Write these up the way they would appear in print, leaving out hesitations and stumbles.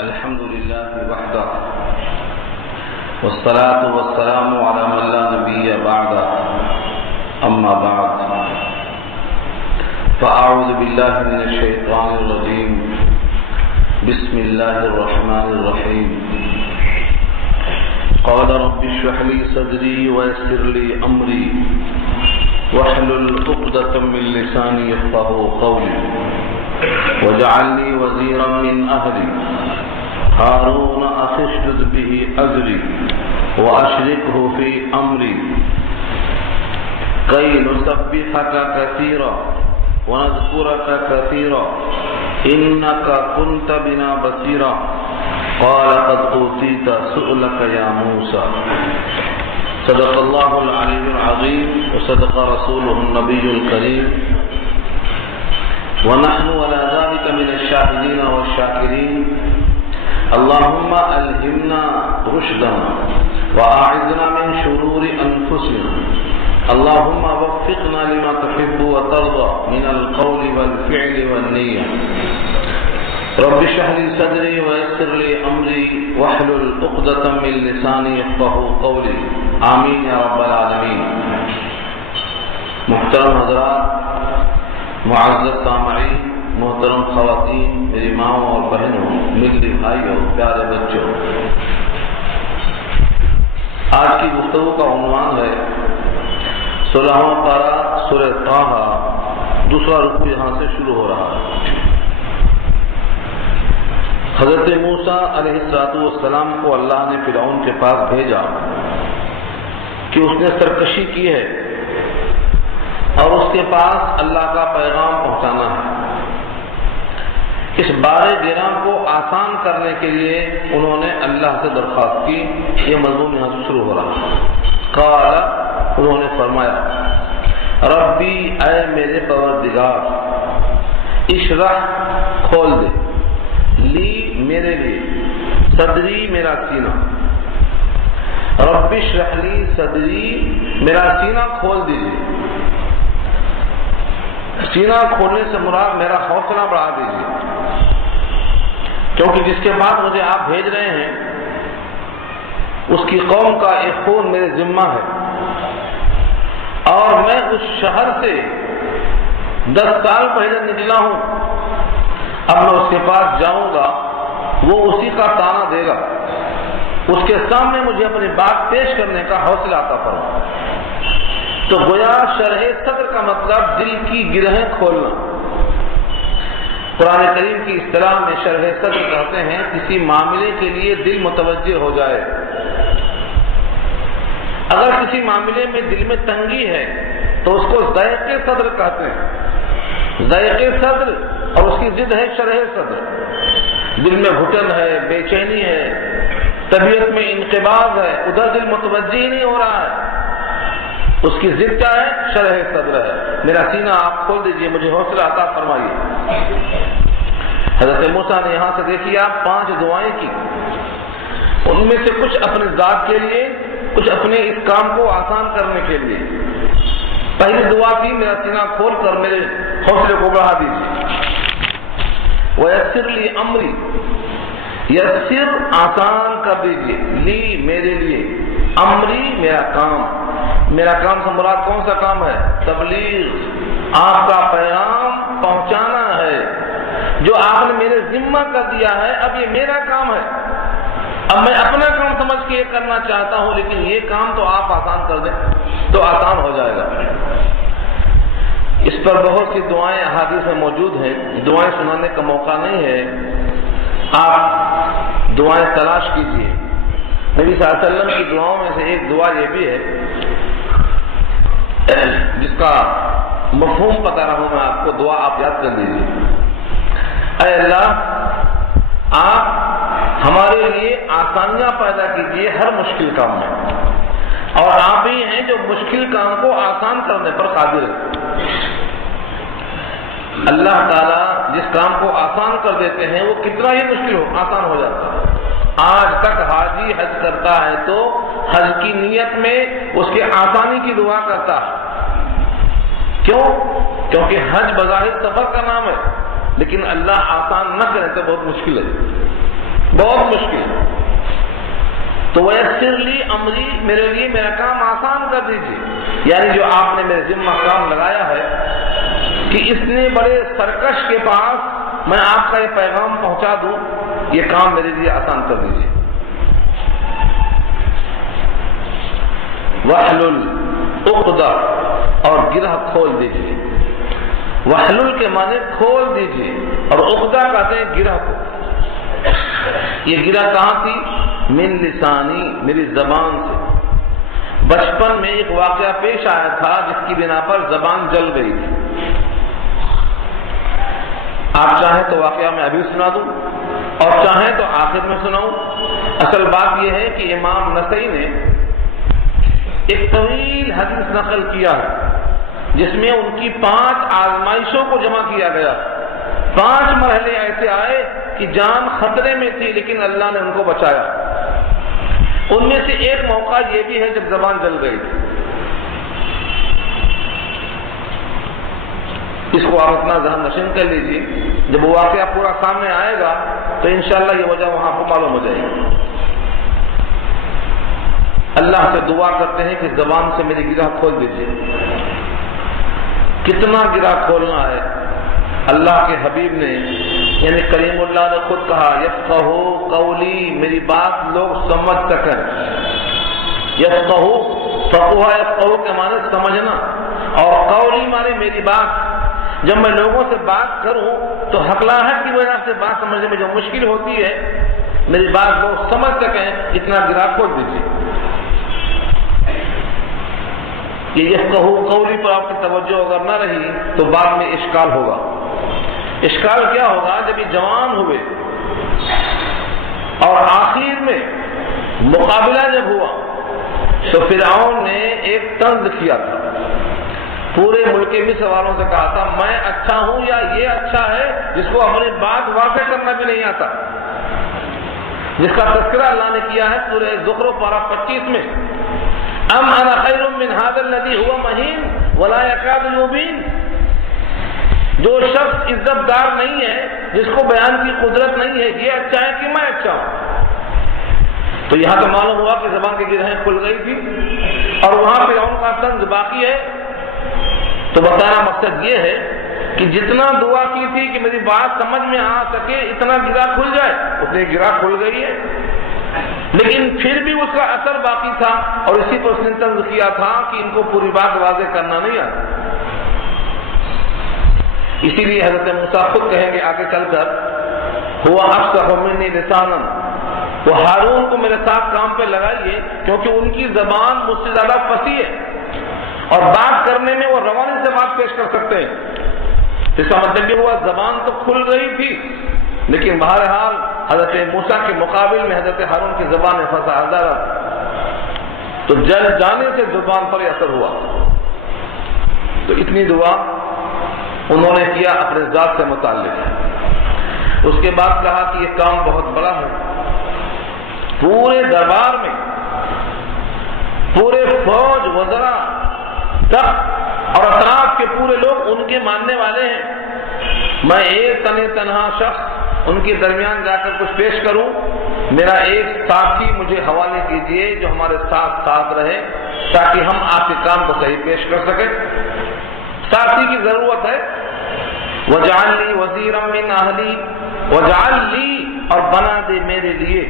الحمد لله وحده والصلاة والسلام على من لا نبي بعده أما بعد فأعوذ بالله من الشيطان الرجيم بسم الله الرحمن الرحيم قال رب اشرح لي صدري ويسر لي أمري واحلل عقدة من لساني يفقهوا قولي واجعلني وزيرا من أهلي هارون أخي اشدد به أزري وأشركه في أمري كي نسبحك كثيرا ونذكرك كثيرا إنك كنت بنا بصيرا قال قد أوتيت سؤلك يا موسى صدق الله العلي العظيم وصدق رسوله النبي الكريم ونحن على ذلك من الشاهدين والشاكرين اللهم ألهمنا رشدنا وأعذنا من شرور أنفسنا اللهم وفقنا لما تحب وترضى من القول والفعل والنية رب اشرح لي صدري ويسر لي أمري واحلل عقدة من لساني يفقهوا قولي آمين يا رب العالمين. محترم حضرات، معزز سامعین، محترم خواتین، میری ماؤں اور بہنوں، ملی بھائیوں، پیارے بچوں، آج کی گفتگو کا عنوان ہے 16واں پارہ سورہ طٰہٰ، دوسرا رکوع یہاں سے شروع ہو رہا ہے. حضرت موسیٰ علیہ السلام کو اللہ نے فرعون کے پاس بھیجا کہ اس نے سرکشی کی ہے اور اس کے پاس اللہ کا پیغام پہنچانا ہے. اس بارے گراں کو آسان کرنے کے لیے انہوں نے اللہ سے درخواست کی. یہ مضمون یہاں سے شروع ہو رہا ہے. قال، انہوں نے فرمایا، ربی، اے میرے پروردگار، اشرح، کھول دے، لی، میرے لیے، صدری، میرا سینہ. رب اشرح لی صدری، میرا سینہ کھول دیجیے. سینہ کھولنے سے مراد میرا حوصلہ بڑھا دیجیے، کیونکہ جس کے بعد مجھے آپ بھیج رہے ہیں اس کی قوم کا ایک خون میرے ذمہ ہے، اور میں اس شہر سے 10 سال پہلے نکلا ہوں. اب میں اس کے پاس جاؤں گا، وہ اسی کا طعنہ دے گا. اس کے سامنے مجھے اپنی بات پیش کرنے کا حوصلہ عطا فرما. تو گویا شرح صدر کا مطلب دل کی گرہیں کھولنا. قرآن کریم کی اصطلاح میں شرح صدر کہتے ہیں کسی معاملے کے لیے دل متوجہ ہو جائے. اگر کسی معاملے میں دل میں تنگی ہے تو اس کو ضیق صدر کہتے ہیں. ضیق صدر اور اس کی ضد ہے شرح صدر. دل میں گھٹن ہے، بے چینی ہے، طبیعت میں انقباض ہے، ادھر دل متوجہ ہی نہیں ہو رہا ہے، اس کی ضد کیا ہے؟ شرح صدر ہے. میرا سینہ آپ کھول دیجئے، مجھے حوصلہ عطا فرمائیے. حضرت موسیٰ نے یہاں سے دیکھیے آپ 5 دعائیں کی. ان میں سے کچھ اپنے ذات کے لیے، کچھ اپنے اس کام کو آسان کرنے کے لیے. پہلی دعا کی، میرا سینہ کھول کر میرے حوصلے کو بڑھا دیجیے. وَيَسِّرْ لِي أَمْرِي، یسر، آسان کر دیجیے، لی، میرے لیے، امری، میرا کام. میرا کام سے مراد کون سا کام ہے؟ تبلیغ، آپ کا پیغام پہنچانا ہے. جو آپ نے میرے ذمہ کر دیا ہے، اب یہ میرا کام ہے. اب میں اپنا کام سمجھ کے یہ کرنا چاہتا ہوں، لیکن یہ کام تو آپ آسان کر دیں تو آسان ہو جائے گا. اس پر بہت سی دعائیں احادیث میں موجود ہیں. دعائیں سنانے کا موقع نہیں ہے، آپ دعائیں تلاش کیجیے. نبی صلی اللہ علیہ وسلم کی دعاؤں میں سے ایک دعا یہ بھی ہے جس کا مفہوم پتا رہا ہوں میں آپ کو. دعا آپ یاد کر لیجیے. اے اللہ، آپ ہمارے لیے آسانیاں پیدا کیجیے ہر مشکل کام میں، اور آپ ہی ہیں جو مشکل کام کو آسان کرنے پر قادر ہیں. اللہ تعالیٰ جس کام کو آسان کر دیتے ہیں وہ کتنا ہی مشکل ہو آسان ہو جاتا ہے. آج تک حاجی حج کرتا ہے تو حج کی نیت میں اس کے آسانی کی دعا کرتا ہے. کیوں؟ کیونکہ حج بظاہر سفر کا نام ہے، لیکن اللہ آسان نہ کرے تو بہت مشکل ہے. بہت مشکل. تو ویسر لی امری، میرے لیے میرا کام آسان کر دیجیے. یعنی جو آپ نے میرے ذمہ کام لگایا ہے کہ اتنے بڑے سرکش کے پاس میں آپ کا یہ پیغام پہنچا دوں، یہ کام میرے لیے آسان کر دیجیے. وحلل عقدہ، اور گرہ کھول دیجیے. وحلل کے معنی کھول دیجیے، اور عقدہ کہتے ہیں گرہ کو. یہ گرہ کہاں تھی؟ من لسانی، میری زبان سے. بچپن میں ایک واقعہ پیش آیا تھا جس کی بنا پر زبان جل گئی تھی. آپ چاہیں تو واقعہ میں ابھی سنا دوں اور چاہیں تو آخر میں سناؤں. اصل بات یہ ہے کہ امام نسائی نے ایک طویل حدیث نقل کیا ہے جس میں ان کی 5 آزمائشوں کو جمع کیا گیا. 5 مرحلے ایسے آئے کہ جان خطرے میں تھی لیکن اللہ نے ان کو بچایا. ان میں سے ایک موقع یہ بھی ہے جب زبان جل گئی تھی. اس کو آپ اپنا ذہن نشین کر لیجیے. جب وہ واقعہ پورا سامنے آئے گا تو انشاءاللہ یہ وجہ وہاں کو معلوم ہو جائے گی. اللہ سے دعا کرتے ہیں کہ زبان سے میری گرہ کھول دیجیے. کتنا گرہ کھولنا ہے؟ اللہ کے حبیب نے یعنی کریم اللہ نے خود کہا یفقہو قولی، میری بات لوگ سمجھ سکیں. یفقہو، فقہ یفقہو کے معنی سمجھنا، اور قولی معنی میری بات. جب میں لوگوں سے بات کروں تو حقلاہٹ کی وجہ سے بات سمجھنے میں جو مشکل ہوتی ہے، میری بات لوگ سمجھ سکیں، اتنا گرہ کھول دیجیے. یہ یفقہو قولی پر آپ کی توجہ اگر نہ رہی تو بعد میں اشکال ہوگا. اشکال کیا ہوگا؟ جب یہ جوان ہوئے اور آخر میں مقابلہ جب ہوا تو فرعون نے ایک طنز کیا تھا. پورے ملک مصر والوں سے کہا تھا میں اچھا ہوں یا یہ اچھا ہے جس کو اپنی بات واضح کرنا بھی نہیں آتا، جس کا تذکرہ اللہ نے کیا ہے سورہ زخرف پارہ 25 میں. ام انا خیر من ھذا الذی ھو مہین ولا یکاد یبین. جو شخص عزت دار نہیں ہے، جس کو بیان کی قدرت نہیں ہے، یہ اچھا ہے کہ میں اچھا ہوں. تو یہاں تو معلوم ہوا کہ زبان کی گرہیں کھل گئی تھی اور وہاں پہ ان کا طنز باقی ہے. تو بتانا مقصد یہ ہے کہ جتنا دعا کی تھی کہ میری بات سمجھ میں آ سکے اتنا گرہ کھل جائے، اتنی گرہ کھل گئی ہے. لیکن پھر بھی اس کا اثر باقی تھا اور اسی پر اس نے طنز کیا تھا کہ ان کو پوری بات واضح کرنا نہیں آتا. اسی لیے حضرت موسیٰ خود کہیں گے آگے چل کر ہوا افصح منی لسانا، وہ ہارون کو میرے ساتھ کام پہ لگائیے کیونکہ ان کی زبان مجھ سے زیادہ فصیح ہے اور بات کرنے میں وہ روانی سے بات پیش کر سکتے ہیں. اس کا مطلب یہ ہوا زبان تو کھل گئی تھی لیکن بہرحال حضرت موسیٰ کے مقابل میں حضرت ہارون کی زبان فصاحت زیادہ تھی، تو جل جانے سے زبان پر اثر ہوا. تو اتنی دعا انہوں نے کیا اپنے ذات سے متعلق. اس کے بعد کہا کہ یہ کام بہت بڑا ہے. پورے دربار میں پورے فوج وزراء تخت اور اطراف کے پورے لوگ ان کے ماننے والے ہیں. میں ایک تنہا شخص ان کے درمیان جا کر کچھ پیش کروں؟ میرا ایک ساتھی مجھے حوالے کیجیے جو ہمارے ساتھ ساتھ رہے تاکہ ہم آپ کے کام کو صحیح پیش کر سکیں. ساتھی کی ضرورت ہے. وجعل لی وزیرا من اہلی، وجعل لی اور بنا دے میرے لیے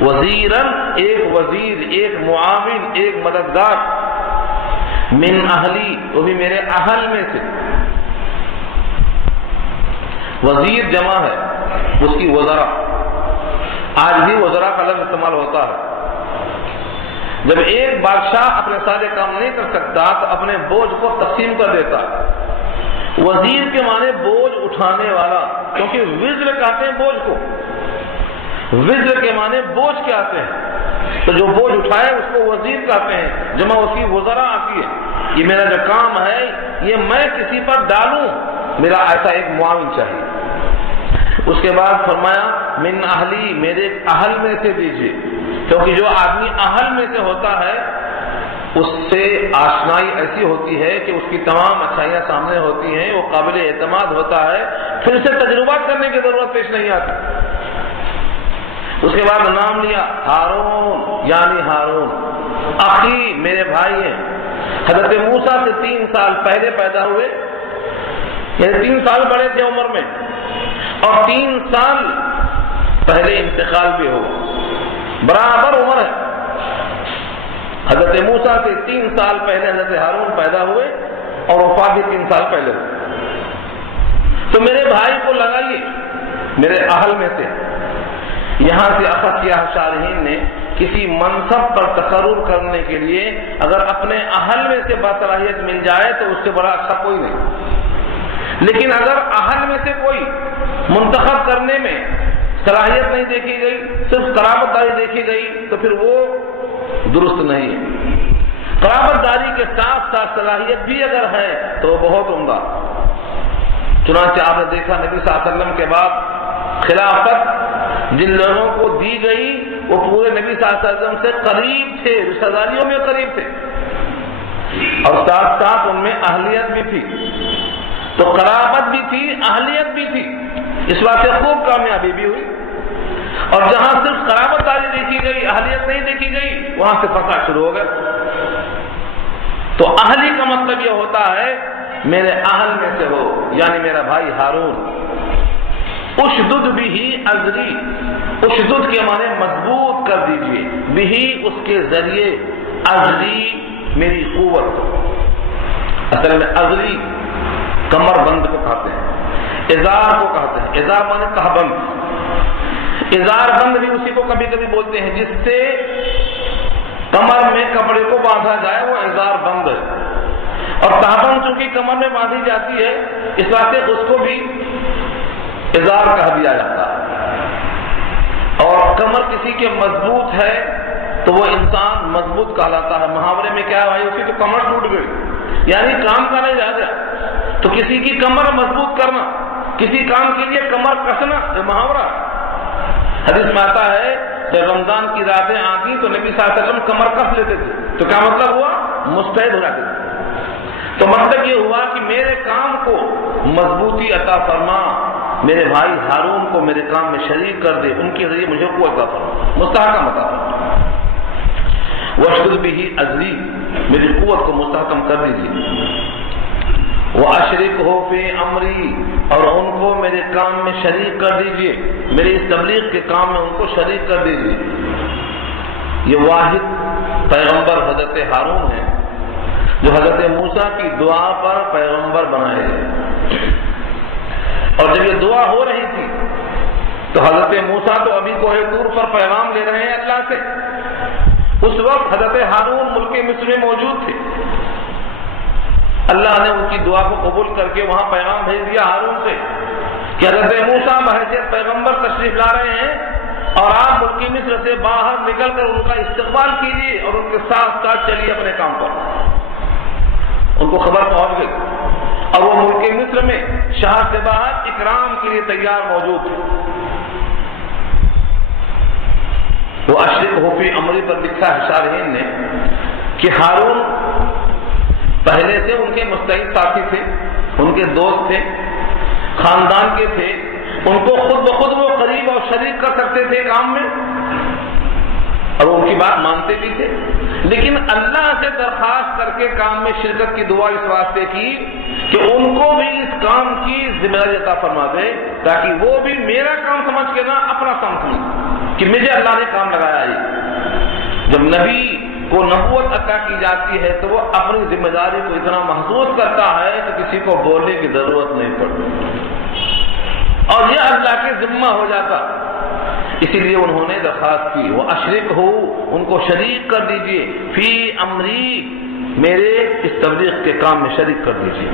وزیرا ایک وزیر، ایک معاون، ایک مددگار، من اہلی وہ بھی میرے اہل میں سے. وزیر جمع ہے اس کی وزراء. آج بھی وزراء کا لفظ استعمال ہوتا ہے. جب ایک بادشاہ اپنے سارے کام نہیں کر سکتا تو اپنے بوجھ کو تقسیم کر دیتا. وزیر کے معنی بوجھ اٹھانے والا، کیونکہ وزر کہتے ہیں بوجھ کو. وزر کے معنی بوجھ کے آتے ہیں، تو جو بوجھ اٹھائے اس کو وزیر کہتے ہیں. جمع اس کی وزراء آتی ہے. یہ میرا جو کام ہے یہ میں کسی پر ڈالوں، میرا ایسا ایک معاون چاہیے. اس کے بعد فرمایا من اہلی، میرے اہل میں سے دیجیے، کیونکہ جو آدمی اہل میں سے ہوتا ہے اس سے آشنائی ایسی ہوتی ہے کہ اس کی تمام اچھائیاں سامنے ہوتی ہیں، وہ قابل اعتماد ہوتا ہے، پھر اسے تجربات کرنے کی ضرورت پیش نہیں آتی. اس کے بعد نام لیا ہارون، یعنی ہارون اخی، میرے بھائی ہیں۔ حضرت موسیٰ سے 3 سال پہلے پیدا ہوئے، یہ 3 سال بڑے تھے عمر میں، اور 3 سال پہلے انتقال بھی ہو، برابر عمر ہے۔ حضرت موسیٰ سے 3 سال پہلے حضرت ہارون پیدا ہوئے اور وفات بھی 3 سال پہلے ہوئے۔ تو میرے بھائی کو لگائیے میرے اہل میں سے۔ یہاں سے اخذ کیا شارحین نے، کسی منصب پر تقرر کرنے کے لیے اگر اپنے اہل میں سے باصلاحیت مل جائے تو اس سے بڑا اچھا کوئی نہیں، لیکن اگر اہل میں سے کوئی منتخب کرنے میں صلاحیت نہیں دیکھی گئی، صرف قرابت داری دیکھی گئی، تو پھر وہ درست نہیں ہے۔ قرابت داری کے ساتھ ساتھ صلاحیت بھی اگر ہے تو وہ بہت عمدہ۔ چنانچہ آپ نے دیکھا نبی صلی اللہ علیہ وسلم کے بعد خلافت جن لوگوں کو دی گئی وہ پورے نبی صلی اللہ علیہ وسلم سے قریب تھے، رشتہ داریوں میں قریب تھے، اور ساتھ ساتھ ان میں اہلیت بھی تھی۔ تو قرابت بھی تھی، اہلیت بھی تھی، اس بات سے خوب کامیابی بھی ہوئی۔ اور جہاں صرف قرابت داری دیکھی گئی، اہلیت نہیں دیکھی گئی، وہاں سے فساد شروع ہو گیا۔ تو اہلی کا مطلب یہ ہوتا ہے میرے اہل میں سے ہو، یعنی میرا بھائی ہارون۔ اشدد بھی ازری، اشدد کے معنی مضبوط کر دیجئے، بھی اس کے ذریعے، ازری میری قوت۔ اصل میں ازری کمر بند کو کہتے ہیں، ازار کو کہتے ہیں، ازار معنی تہبند، ازار بند بھی اسی کو کبھی کبھی بولتے ہیں جس سے کمر میں کپڑے کو باندھا جائے، وہ ازار بند ہے۔ اور تہبند چونکہ کمر میں باندھی جاتی ہے اس واسطے اس کو بھی ازار کہہ دیا جاتا ہے۔ اور کمر کسی کے مضبوط ہے تو وہ انسان مضبوط کہلاتا ہے۔ محاورے میں کیا ہے، اسی تو کمر ٹوٹ گئی، یعنی کام کا نہیں جا رہا۔ تو کسی کی کمر مضبوط کرنا، کسی کام کے لیے کمر کسنا، یہ محاورہ۔ حدیث میں آتا ہے جب رمضان کی راتیں آتی تو نبی صلی اللہ علیہ وسلم کمر کس لیتے تھے، تو کیا مطلب ہوا، مستعد ہو جاتے تھے۔ تو مطلب یہ ہوا کہ میرے کام کو مضبوطی عطا فرما، میرے بھائی ہارون کو میرے کام میں شریک کر دے، ان کے ذریعے مجھے قوت عطا فرما، مستحکم عطا فرما۔ واشدد به ازری، میری قوت کو مستحکم کر دیجیے۔ واشرکہ فی امری، اور ان کو میرے کام میں شریک کر دیجیے، میری اس تبلیغ کے کام میں ان کو شریک کر دیجیے۔ یہ واحد پیغمبر حضرت ہارون ہے جو حضرت موسیٰ کی دعا پر پیغمبر بنائے گئے۔ اور جب یہ دعا ہو رہی تھی تو حضرت موسیٰ تو ابھی کوہ طور پر پیغام لے رہے ہیں اللہ سے، اس وقت حضرت ہارون ملک مصر میں موجود تھے۔ اللہ نے ان کی دعا کو قبول کر کے وہاں پیغام بھیج دیا ہارون سے کہ حضرت موسیٰ بحیثیت پیغمبر تشریف لا رہے ہیں، اور آپ ملک مصر سے باہر نکل کر ان کا استقبال کیجیے اور ان کے ساتھ ساتھ چلیے اپنے کام پر۔ ان کو خبر پہنچ گئی اور وہ ملک مصر میں شہر سے باہر اکرام کے لیے تیار موجود تھے۔ وہ اشرکہ فی امری پر لکھا ہے شارحین نے کہ ہارون پہلے سے ان کے مستعد ساتھی تھے، ان کے دوست تھے، خاندان کے تھے، ان کو خود بخود وہ قریب اور شریک کر سکتے تھے کام میں، اور ان کی بات مانتے بھی تھے، لیکن اللہ سے درخواست کر کے کام میں شرکت کی دعا اس واسطے کی کہ ان کو بھی اس کام کی ذمہ داری عطا فرما دے، تاکہ وہ بھی میرا کام سمجھ کے نہ اپنا کام سمجھ کہ مجھے اللہ نے کام لگایا ہے۔ جب نبی کو نبوت عطا کی جاتی ہے تو وہ اپنی ذمہ داری کو اتنا محسوس کرتا ہے کہ کسی کو بولنے کی ضرورت نہیں پڑتی، اور یہ اللہ کے ذمہ ہو جاتا۔ اسی لیے انہوں نے درخواست کی وہ اشرک ہو، ان کو شریک کر دیجئے، فی امری، میرے اس تبلیغ کے کام میں شریک کر دیجئے۔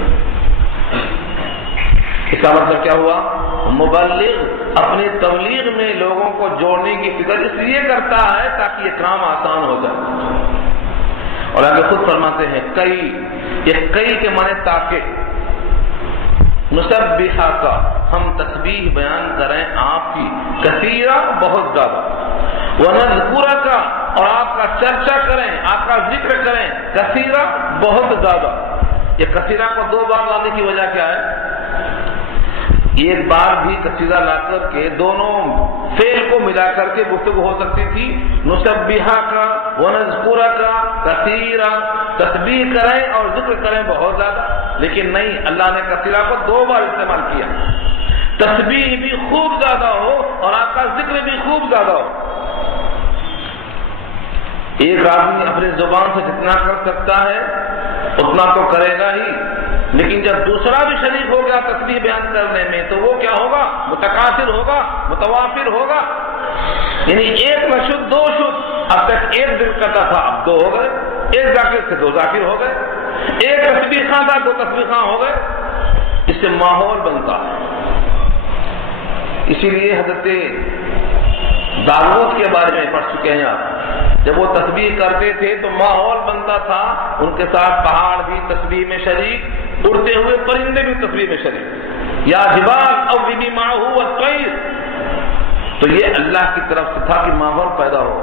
اس کا مطلب کیا ہوا، مبلغ اپنی تبلیغ میں لوگوں کو جوڑنے کی فکر اس لیے کرتا ہے تاکہ یہ کام آسان ہو جائے۔ اور آگے خود فرماتے ہیں کئی، یہ کئی کے معنی تاکہ، نسبحہ کا، ہم تسبیح بیان کریں آپ کی، کثیرہ بہت زیادہ، ونذکرہ کا، اور آپ کا چرچا کریں، آپ کا ذکر کریں، کثیرہ بہت زیادہ۔ یہ کثیرہ کو 2 بار لانے کی وجہ کیا ہے، ایک بار بھی کثیرہ لا کر کے دونوں فعل کو ملا ملا کر کے گفتگو ہو سکتی تھی، نسبحہ کا ونذکرہ کا کثیرا، تسبیح کریں اور ذکر کریں بہت زیادہ، لیکن نہیں، اللہ نے کثیرہ کو 2 بار استعمال کیا، تسبیح بھی خوب زیادہ ہو اور آپ کا ذکر بھی خوب زیادہ ہو۔ ایک آدمی اپنی زبان سے جتنا کر سکتا ہے اتنا تو کرے گا ہی، لیکن جب دوسرا بھی شریک ہو گیا تسبیح بیان کرنے میں تو وہ کیا ہوگا؟ متکاثر ہوگا، متوافر ہوگا، یعنی ایک نشد 2 شد، اب تک ایک دل کرتا تھا اب 2 ہو گئے، ایک ذاکر سے 2 ذاکر ہو گئے، ایک تسبیح خواں تھا 2 تسبیح خواں ہو گئے، اس سے ماحول بنتا ہے۔ اسی لیے حضرت داؤد کے بارے میں پڑھ چکے ہیں آپ، جب وہ تسبیح کرتے تھے تو ماحول بنتا تھا، ان کے ساتھ پہاڑ بھی تسبیح میں شریک، اڑتے ہوئے پرندے بھی تسبیح میں شریک، یا جبال اوبی معہ والطیر، تو یہ اللہ کی طرف سے تھا کہ ماحول پیدا ہو،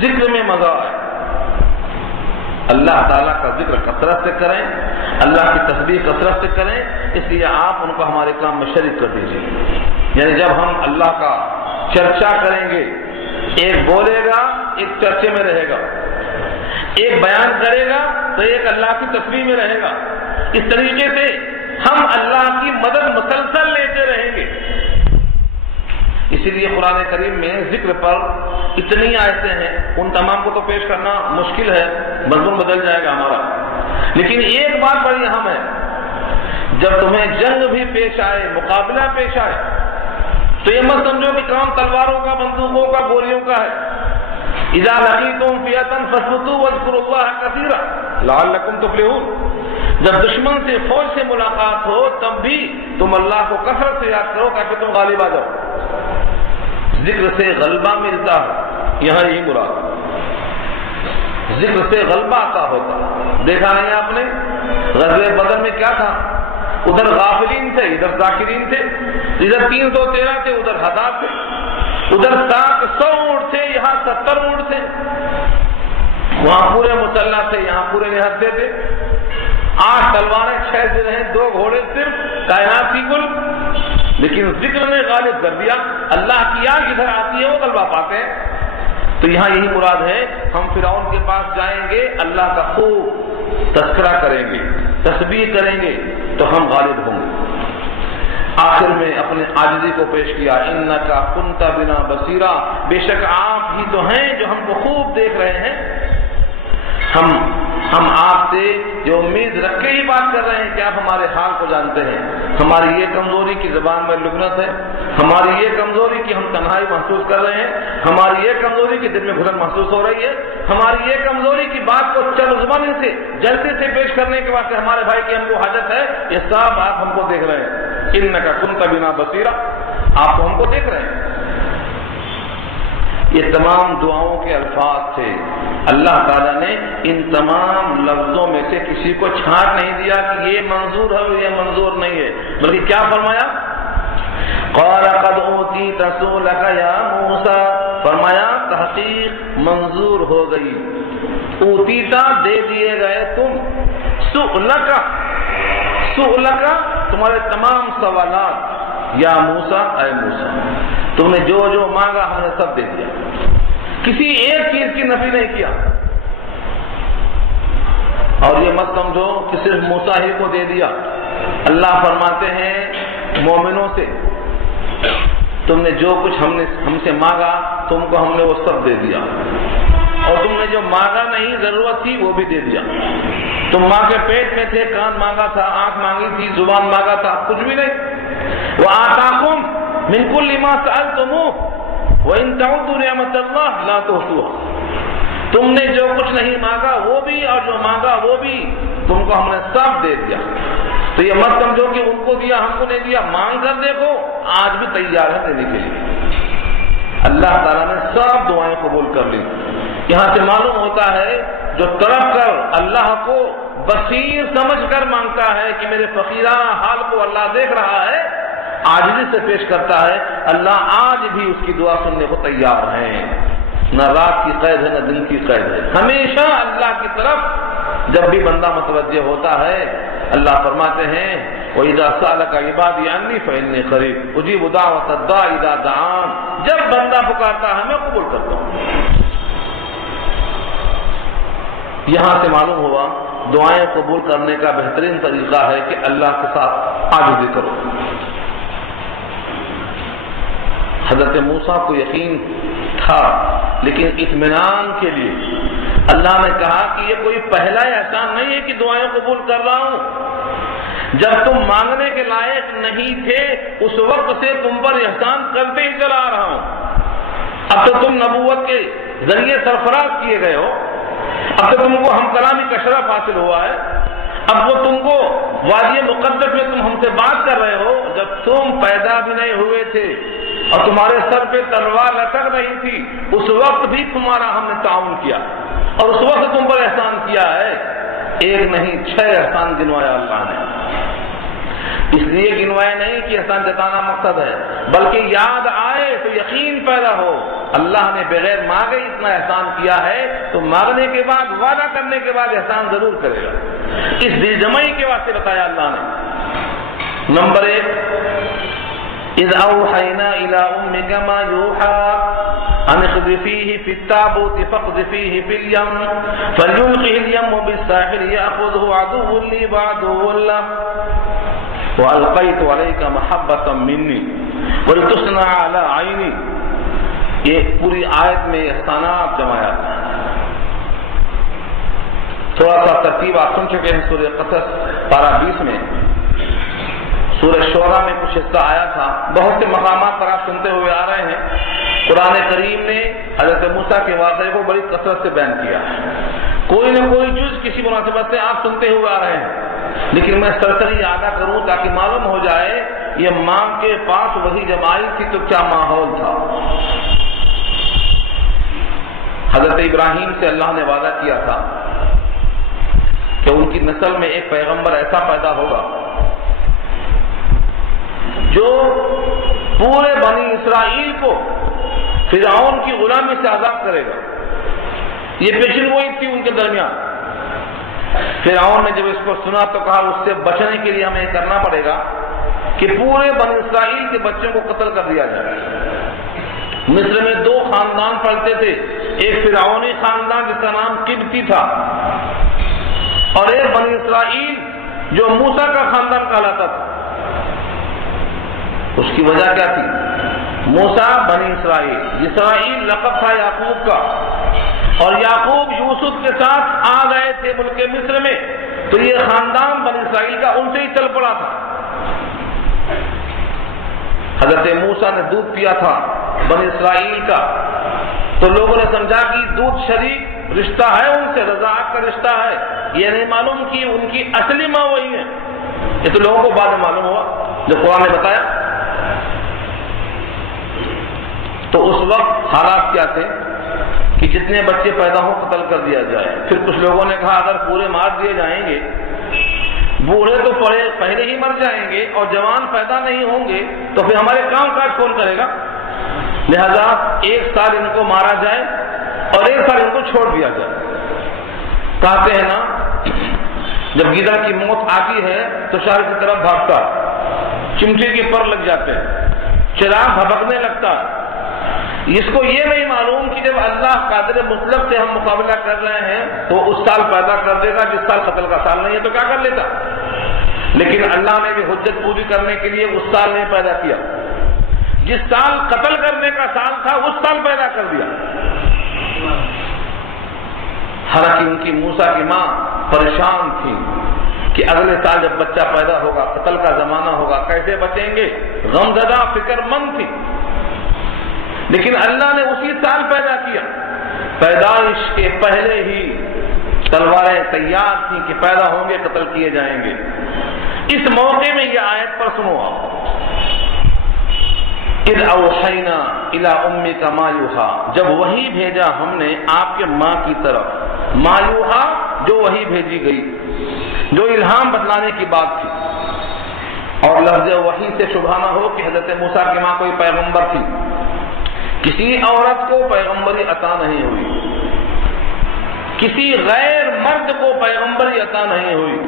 ذکر میں مزہ آئے، اللہ تعالیٰ کا ذکر کثرت سے کریں، اللہ کی تسبیح کثرت سے کریں، اس لیے آپ ان کو ہمارے کام میں شریک کر دیجیے۔ یعنی جب ہم اللہ کا چرچا کریں گے، ایک بولے گا ایک چرچے میں رہے گا، ایک بیان کرے گا تو ایک اللہ کی تسبیح میں رہے گا، اس طریقے سے ہم اللہ کی مدد مسلسل لیتے رہیں گے۔ اسی لیے قرآن کریم میں ذکر پر اتنی آیتیں ہیں، ان تمام کو تو پیش کرنا مشکل ہے، مضمون بدل جائے گا ہمارا، لیکن ایک بات بڑی اہم ہے، جب تمہیں جنگ بھی پیش آئے، مقابلہ پیش آئے، تو یہ مت سمجھو کہ کام تلواروں کا، بندوقوں کا، گولیوں کا ہے۔ اذا لقیتم فئۃ فاثبتوا واذکروا اللہ کثیرا لعلکم تفلحون، جب دشمن سے، فوج سے ملاقات ہو تب بھی تم اللہ کو کثرت سے یاد کرو تاکہ تم غالب آ جاؤ۔ ذکر سے غلبہ ملتا ہے، یہاں یہی مراد، ذکر سے غلبہ عطا ہوتا۔ دیکھا نہیں آپ نے غزوہ بدر میں کیا تھا؟ ادھر غافلین تھے، ادھر ذاکرین تھے، ادھر 313 تھے، ادھر 1000 تھے، ادھر 700 اونٹ تھے، یہاں 70 اونٹ تھے، وہاں پورے مسلح تھے، یہاں پورے نہتے تھے، 8 تلواریں، 6 درہیں، 2 گھوڑے صرف، کائنات کی کل، لیکن ذکر نے غالب کر دیا۔ اللہ کی یاد ادھر آتی ہے وہ غلبہ پاتے ہیں۔ تو یہاں یہی مراد ہے، ہم فرعون کے پاس جائیں گے، اللہ کا خوب تذکرہ کریں گے، تسبیح کریں گے تو ہم غالب ہوں گے۔ آخر میں اپنے عاجزی کو پیش کیا، انکا کنت بنا بصیرا، بے شک آپ ہی تو ہیں جو ہم کو خوب دیکھ رہے ہیں، ہم آپ سے جو امید رکھ کے ہی بات کر رہے ہیں کہ آپ ہمارے حال کو جانتے ہیں، ہماری یہ کمزوری کی زبان میں لکنت ہے، ہماری یہ کمزوری کی ہم تنہائی محسوس کر رہے ہیں، ہماری یہ کمزوری کی دل میں گھٹن محسوس ہو رہی ہے، ہماری یہ کمزوری کی بات کو چل زبانی سے جلدی سے پیش کرنے کے واسطے ہمارے بھائی کی ہم کو حاجت ہے، یہ سب آپ ہم کو دیکھ رہے ہیں، انکا کنت بنا بصیرا، آپ تو ہم کو دیکھ رہے ہیں۔ یہ تمام دعاؤں کے الفاظ تھے، اللہ تعالیٰ نے ان تمام لفظوں میں سے کسی کو چھانٹ نہیں دیا کہ یہ منظور ہے اور یہ منظور نہیں ہے، بلکہ کیا فرمایا؟ قال قد اوتیت سؤلک یا موسیٰ، فرمایا تحقیق منظور ہو گئی، اوتیتا دے دیے گئے تم، سؤلک تمہارے تمام سوالات، یا موسیٰ اے موسیٰ، تم نے جو جو مانگا ہم نے سب دے دیا، کسی ایک چیز کی نفی نہیں کیا۔ اور یہ مت سمجھو کہ صرف موسیٰ ہی کو دے دیا، اللہ فرماتے ہیں مومنوں سے، تم نے جو کچھ ہم سے مانگا تم کو ہم نے وہ سب دے دیا، اور تم نے جو مانگا نہیں ضرورت تھی وہ بھی دے دیا۔ تم ماں کے پیٹ میں تھے، کان مانگا تھا، آنکھ مانگی تھی، زبان مانگا تھا، کچھ بھی نہیں۔ وآتاکم من کل ما سألتموہ وإن تعدوا نعمت اللہ لا تحصوها، تم نے جو کچھ نہیں مانگا وہ بھی اور جو مانگا وہ بھی تم کو ہم نے سب دے دیا۔ تو یہ مت سمجھو کہ ان کو دیا ہم کو نہیں دیا، مانگ کر دیکھو آج بھی تیار ہے دینے کے لیے۔ اللہ تعالیٰ نے سب دعائیں قبول کر لی۔ یہاں سے معلوم ہوتا ہے جو تڑپ کر اللہ کو بصیر سمجھ کر مانگتا ہے کہ میرے فقیرانہ حال کو اللہ دیکھ رہا ہے، عاجزی سے پیش کرتا ہے، اللہ آج بھی اس کی دعا سننے کو تیار ہے۔ نہ رات کی قید ہے نہ دن کی قید ہے، ہمیشہ اللہ کی طرف جب بھی بندہ متوجہ ہوتا ہے اللہ فرماتے ہیں وَإِذَا سَأَلَكَ عِبَادِي عَنِّي فَإِنِّي قَرِيبٌ أُجِيبُ دَعْوَةَ الدَّاعِ إِذَا دَعَانِ، جب بندہ بندہ پکارتا ہے میں قبول کرتا ہوں۔ یہاں سے معلوم ہوا دعائیں قبول کرنے کا بہترین طریقہ ہے کہ اللہ کے ساتھ عاجزی کرو۔ حضرت موسیٰ کو یقین تھا، لیکن اطمینان کے لیے اللہ نے کہا کہ یہ کوئی پہلا احسان نہیں ہے کہ دعائیں قبول کر رہا ہوں، جب تم مانگنے کے لائق نہیں تھے اس وقت سے تم پر احسان کرتے ہی چلا آ رہا ہوں۔ اب تو تم نبوت کے ذریعے سرفراز کیے گئے ہو، اب تو تم کو ہم کلامی کا شرف حاصل ہوا ہے، اب وہ تم کو وادی مقدس میں تم ہم سے بات کر رہے ہو، جب تم پیدا بھی نہیں ہوئے تھے اور تمہارے سر پہ تلوار لٹک رہی تھی اس وقت بھی تمہارا ہم نے تعاون کیا اور اس وقت تم پر احسان کیا ہے۔ ایک نہیں 6 احسان گنوایا اللہ نے، اس لیے گنوائے نہیں کہ احسان جتانا مقصد ہے، بلکہ یاد آئے تو یقین پیدا ہو اللہ نے بغیر مانگے اتنا احسان کیا ہے تو مانگنے کے بعد وعدہ کرنے کے بعد احسان ضرور کرے گا۔ اس دل جمعی کے واسطے بتایا اللہ نے۔ نمبر 1، اذ اوحینا الی امک ما یوحی ان اقذفیہ فی التابوت فاقذفیہ فی الیم فلیلقہ الیم بالساحل یأخذہ عدو لی وعدو لہ وَأَلْقَيْتُ عَلَيْكَ مَحَبَّةً مِّنِّي وَلِتُصْنَعَ عَلَىٰ عَيْنِي۔ یہ پوری آیت میں احسانات جمایا ہے۔ تھوڑا سا ترتیب آپ سن چکے ہیں سورہ قصص پارہ 20 میں، سورہ شعراء میں کچھ حصہ آیا تھا، بہت سے مقامات پر آپ سنتے ہوئے آ رہے ہیں۔ قرآن کریم نے حضرت موسیٰ کے واقعے کو بڑی کثرت سے بیان کیا، کوئی نہ کوئی جز کسی مناسبت سے آپ سنتے ہوئے آ رہے ہیں، لیکن میں سرسری اعادہ کروں تاکہ معلوم ہو جائے یہ ماں کے پاس وہی جب آئی تھی تو کیا ماحول تھا۔ حضرت ابراہیم سے اللہ نے وعدہ کیا تھا کہ ان کی نسل میں ایک پیغمبر ایسا پیدا ہوگا جو پورے بنی اسرائیل کو فرعون کی غلامی سے آزاد کرے گا۔ یہ پیشن گوئی تھی ان کے درمیان۔ فرعون نے جب اس کو سنا تو کہا اس سے بچنے کے لیے ہمیں کرنا پڑے گا کہ پورے بنی اسرائیل کے بچوں کو قتل کر دیا جائے۔ مصر میں 2 خاندان پلتے تھے، ایک فرعونی خاندان جس کا نام قبطی تھا اور ایک بنی اسرائیل جو موسیٰ کا خاندان کہلاتا تھا۔ اس کی وجہ کیا تھی؟ موسیٰ بنی اسرائیل لقب تھا یعقوب کا، اور یعقوب یوسف کے ساتھ آ گئے تھے ملک مصر میں، تو یہ خاندان بنی اسرائیل کا ان سے ہی چل پڑا تھا۔ حضرت موسیٰ نے دودھ پیا تھا بنی اسرائیل کا، تو لوگوں نے سمجھا کہ دودھ شریک رشتہ ہے، ان سے رضاعت کا رشتہ ہے، یہ نہیں معلوم کہ ان کی اصلی ماں وہی ہے۔ یہ تو لوگوں کو بعد میں معلوم ہوا جب قرآن نے بتایا۔ تو اس وقت حالات کیا تھے کہ جتنے بچے پیدا ہوں قتل کر دیا جائے۔ پھر کچھ لوگوں نے کہا اگر پورے مار دیے جائیں گے، بوڑھے تو پہلے ہی مر جائیں گے اور جوان پیدا نہیں ہوں گے تو پھر ہمارے کام کاج کون کرے گا، لہذا 1 سال ان کو مارا جائے اور 1 سال ان کو چھوڑ دیا جائے۔ کہتے ہیں نا جب گدڑ کی موت آتی ہے تو شہر کی طرف بھاگتا، چمٹی کے پر لگ جاتے ہیں، چراغ بھبکنے لگتا۔ اس کو یہ نہیں معلوم کہ جب اللہ قادر مطلق سے ہم مقابلہ کر رہے ہیں تو اس سال پیدا کر دے گا جس سال قتل کا سال نہیں ہے تو کیا کر لیتا، لیکن اللہ نے بھی حجت پوری کرنے کے لیے اس سال نہیں پیدا کیا، جس سال قتل کرنے کا سال تھا اس سال پیدا کر دیا۔ حالانکہ ان کی موسیٰ کی ماں پریشان تھی کہ اگلے سال جب بچہ پیدا ہوگا قتل کا زمانہ ہوگا، کیسے بچیں گے، غمزدہ فکر مند تھی، لیکن اللہ نے اسی سال پیدا کیا۔ پیدائش کے پہلے ہی تلواریں تیار تھیں کہ پیدا ہوں گے قتل کیے جائیں گے۔ اس موقع میں یہ آیت پر سنو آپ، اذ اوحینا الی امک ما یوحی، جب وحی بھیجا ہم نے آپ کے ماں کی طرف، ما یوحی جو وحی بھیجی گئی، جو الہام بتلانے کی بات تھی۔ اور لفظ وحی سے شبہ نہ ہو کہ حضرت موسیٰ کی ماں کوئی پیغمبر تھی، کسی عورت کو پیغمبری عطا نہیں ہوئی، کسی غیر مرد کو پیغمبری عطا نہیں ہوئی،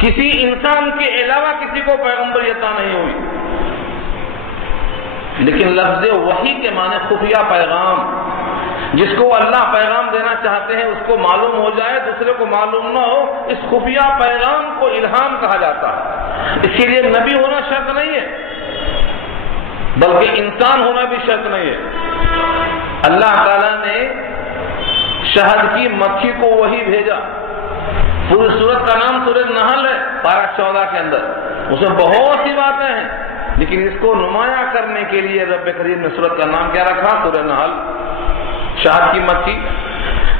کسی انسان کے علاوہ کسی کو پیغمبری عطا نہیں ہوئی۔ لیکن لفظ وحی کے معنی خفیہ پیغام، جس کو اللہ پیغام دینا چاہتے ہیں اس کو معلوم ہو جائے، دوسرے کو معلوم نہ ہو، اس خفیہ پیغام کو الہام کہا جاتا ہے۔ اس کے لیے نبی ہونا شرط نہیں ہے، بلکہ انسان ہونا بھی شرط نہیں ہے۔ اللہ تعالیٰ نے شہد کی مکھی کو وہی بھیجا۔ پوری سورت کا نام سورۃ نحل ہے، پارہ 14 کے اندر، اس میں بہت سی باتیں ہیں، لیکن اس کو نمایاں کرنے کے لیے رب کریم نے سورت کا نام کیا رکھا؟ سورۃ نحل۔ شہد کی مکھی،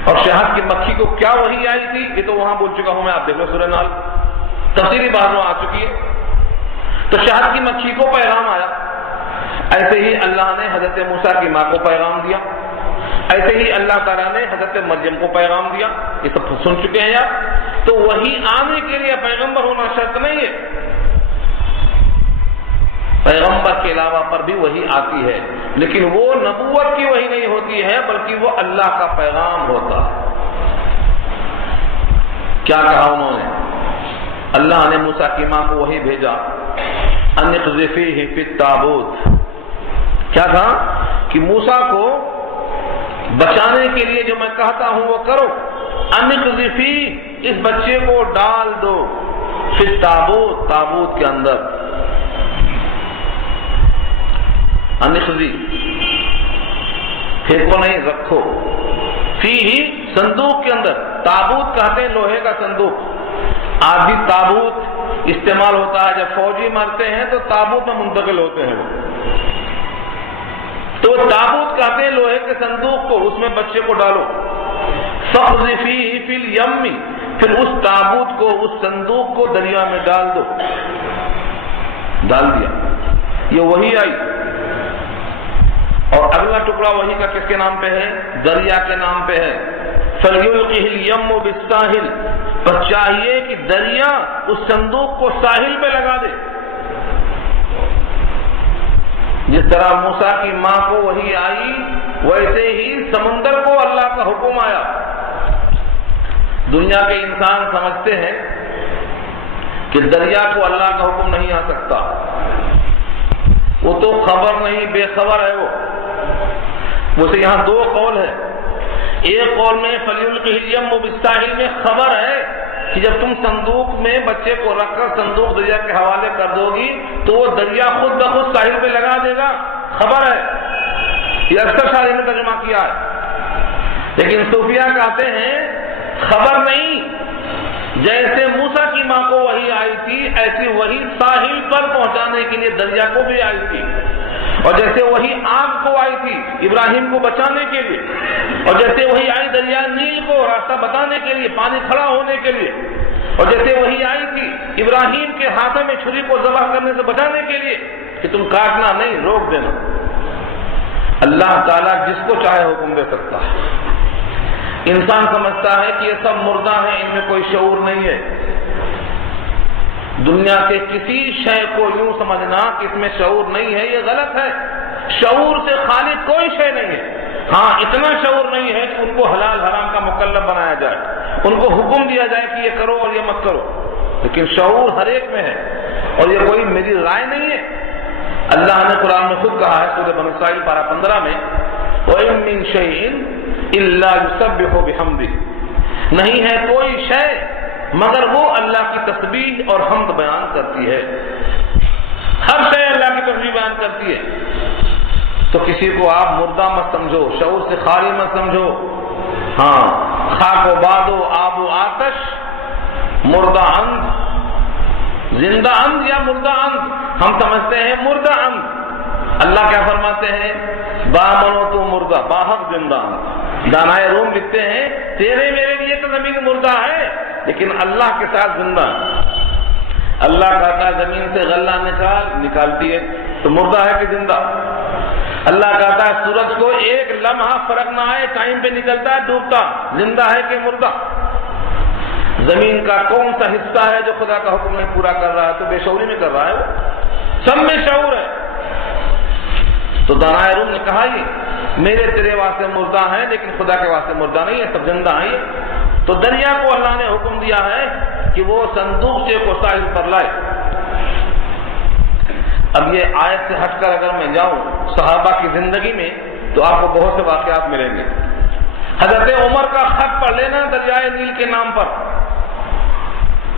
اور شہد کی مکھی کو کیا وحی آئی تھی یہ تو وہاں بول چکا ہوں میں، آپ دیکھ لو سورۃ نحل، تفصیلی بات میں آ چکی ہے۔ تو شہد کی مکھی کو پیغام آیا، ایسے ہی اللہ نے حضرت موسیٰ کی ماں کو پیغام دیا، ایسے ہی اللہ تعالیٰ نے حضرت مریم کو پیغام دیا، یہ سب سن چکے ہیں یار۔ تو وہی آنے کے لیے پیغمبر ہونا شرط نہیں ہے، پیغمبر کے علاوہ پر بھی وہی آتی ہے، لیکن وہ نبوت کی وحی نہیں ہوتی ہے، بلکہ وہ اللہ کا پیغام ہوتا ہے۔ کیا کہا انہوں نے؟ اللہ نے موسیٰ کی ماں کو وہی بھیجا، ان اقذفیہ فی التابوت۔ کیا کہا؟ کہ موسیٰ کو بچانے کے لیے جو میں کہتا ہوں وہ کرو، ان اقذفیہ، اس بچے کو ڈال دو، فی التابوت، تابوت کے اندر، انخذی، پھینکو نہیں، رکھو، فی ہی، صندوق کے اندر۔ تابوت کہتے ہیں لوہے کا صندوق، آج بھی تابوت استعمال ہوتا ہے، جب فوجی مرتے ہیں تو تابوت میں منتقل ہوتے ہیں وہ، تو تابوت کہتے ہیں لوہے کے صندوق کو، اس میں بچے کو ڈالو، فاقذفیہ فی الیم، پھر اس تابوت کو، اس صندوق کو دریا میں ڈال دو، ڈال دیا، یہ وہی آئی۔ اور اگلا ٹکڑا وہی کا کس کے نام پہ ہے؟ دریا کے نام پہ ہے، فَلْيُلْقِهِ الْيَمُّ بِالسَّاحِلِ، پر چاہیے کہ دریا اس صندوق کو ساحل پہ لگا دے۔ جس طرح موسیٰ کی ماں کو وہی آئی، ویسے ہی سمندر کو اللہ کا حکم آیا۔ دنیا کے انسان سمجھتے ہیں کہ دریا کو اللہ کا حکم نہیں آ سکتا، وہ تو خبر نہیں، بے خبر ہے وہ۔ ویسے یہاں دو قول ہے، ایک قول میں فَلْيُلْقِهِ الْيَمُّ بِالسَّاحِلِ میں خبر ہے کہ جب تم صندوق میں بچے کو رکھ کر صندوق دریا کے حوالے کر دو گی تو وہ دریا خود بخود ساحل پہ لگا دے گا، خبر ہے، یہ اکثر شاعری نے ترجمہ کیا ہے۔ لیکن صوفیہ کہتے ہیں خبر نہیں، جیسے موسیٰ کی ماں کو وحی آئی تھی ایسی وہی ساحل پر پہنچانے کے لیے دریا کو بھی آئی تھی، اور جیسے وہی آگ کو آئی تھی ابراہیم کو بچانے کے لیے، اور جیسے وہی آئی دریا نیل کو راستہ بتانے کے لیے، پانی کھڑا ہونے کے لیے، اور جیسے وہی آئی تھی ابراہیم کے ہاتھوں میں چھری کو ذبح کرنے سے بچانے کے لیے کہ تم کاٹنا نہیں، روک دینا۔ اللہ تعالیٰ جس کو چاہے حکم دے سکتا ہے۔ انسان سمجھتا ہے کہ یہ سب مردہ ہیں، ان میں کوئی شعور نہیں ہے۔ دنیا کے کسی شے کو یوں سمجھنا کہ اس میں شعور نہیں ہے، یہ غلط ہے۔ شعور سے خالی کوئی شے نہیں ہے۔ ہاں اتنا شعور نہیں ہے کہ ان کو حلال حرام کا مکلف بنایا جائے، ان کو حکم دیا جائے کہ یہ کرو اور یہ مت کرو، لیکن شعور ہر ایک میں ہے، اور یہ کوئی میری رائے نہیں ہے۔ اللہ نے قرآن میں خود کہا ہے سورہ بنی اسرائیل پارہ 15 میں، وَإِن مِّن شَيْءٍ إِلَّا يُسَبِّحُ بِحَمْدِهِ، نہیں ہے کوئی شے مگر وہ اللہ کی تسبیح اور حمد بیان کرتی ہے۔ ہر شے اللہ کی تسبیح بیان کرتی ہے۔ تو کسی کو آپ مردہ مت سمجھو، شعور سے خالی مت سمجھو۔ ہاں خاک و باد و آب و آتش، مردہ اند، زندہ اند یا مردہ اند، ہم سمجھتے ہیں مردہ اند۔ اللہ کیا فرماتے ہیں؟ بامنو تو مردہ باحق زندہ اند۔ دانائے روم لکھتے ہیں تیرے میرے لیے تو زمین مردہ ہے لیکن اللہ کے ساتھ زندہ۔ اللہ کہتا ہے زمین سے غلہ نکالتی ہے تو مردہ ہے کہ زندہ؟ اللہ کہتا ہے سورج کو ایک لمحہ فرق نہ آئے، ٹائم پہ نکلتا ہے ڈوبتا، زندہ ہے کہ مردہ؟ زمین کا کون سا حصہ ہے جو خدا کا حکم نہیں پورا کر رہا ہے؟ تو بے شعوری میں کر رہا ہے وہ، سب میں شعور ہے۔ تو دانائے روم نے کہا یہ میرے تیرے واسطے مردہ ہیں لیکن خدا کے واسطے مردہ نہیں ہے، سب زندہ ہیں۔ تو دریا کو اللہ نے حکم دیا ہے کہ وہ صندوقچے کو ساحل پر لائے۔ اب یہ آیت سے ہٹ کر اگر میں جاؤں صحابہ کی زندگی میں تو آپ کو بہت سے واقعات ملیں گے. حضرت عمر کا خط پڑھ لینا دریائے نیل کے نام پر.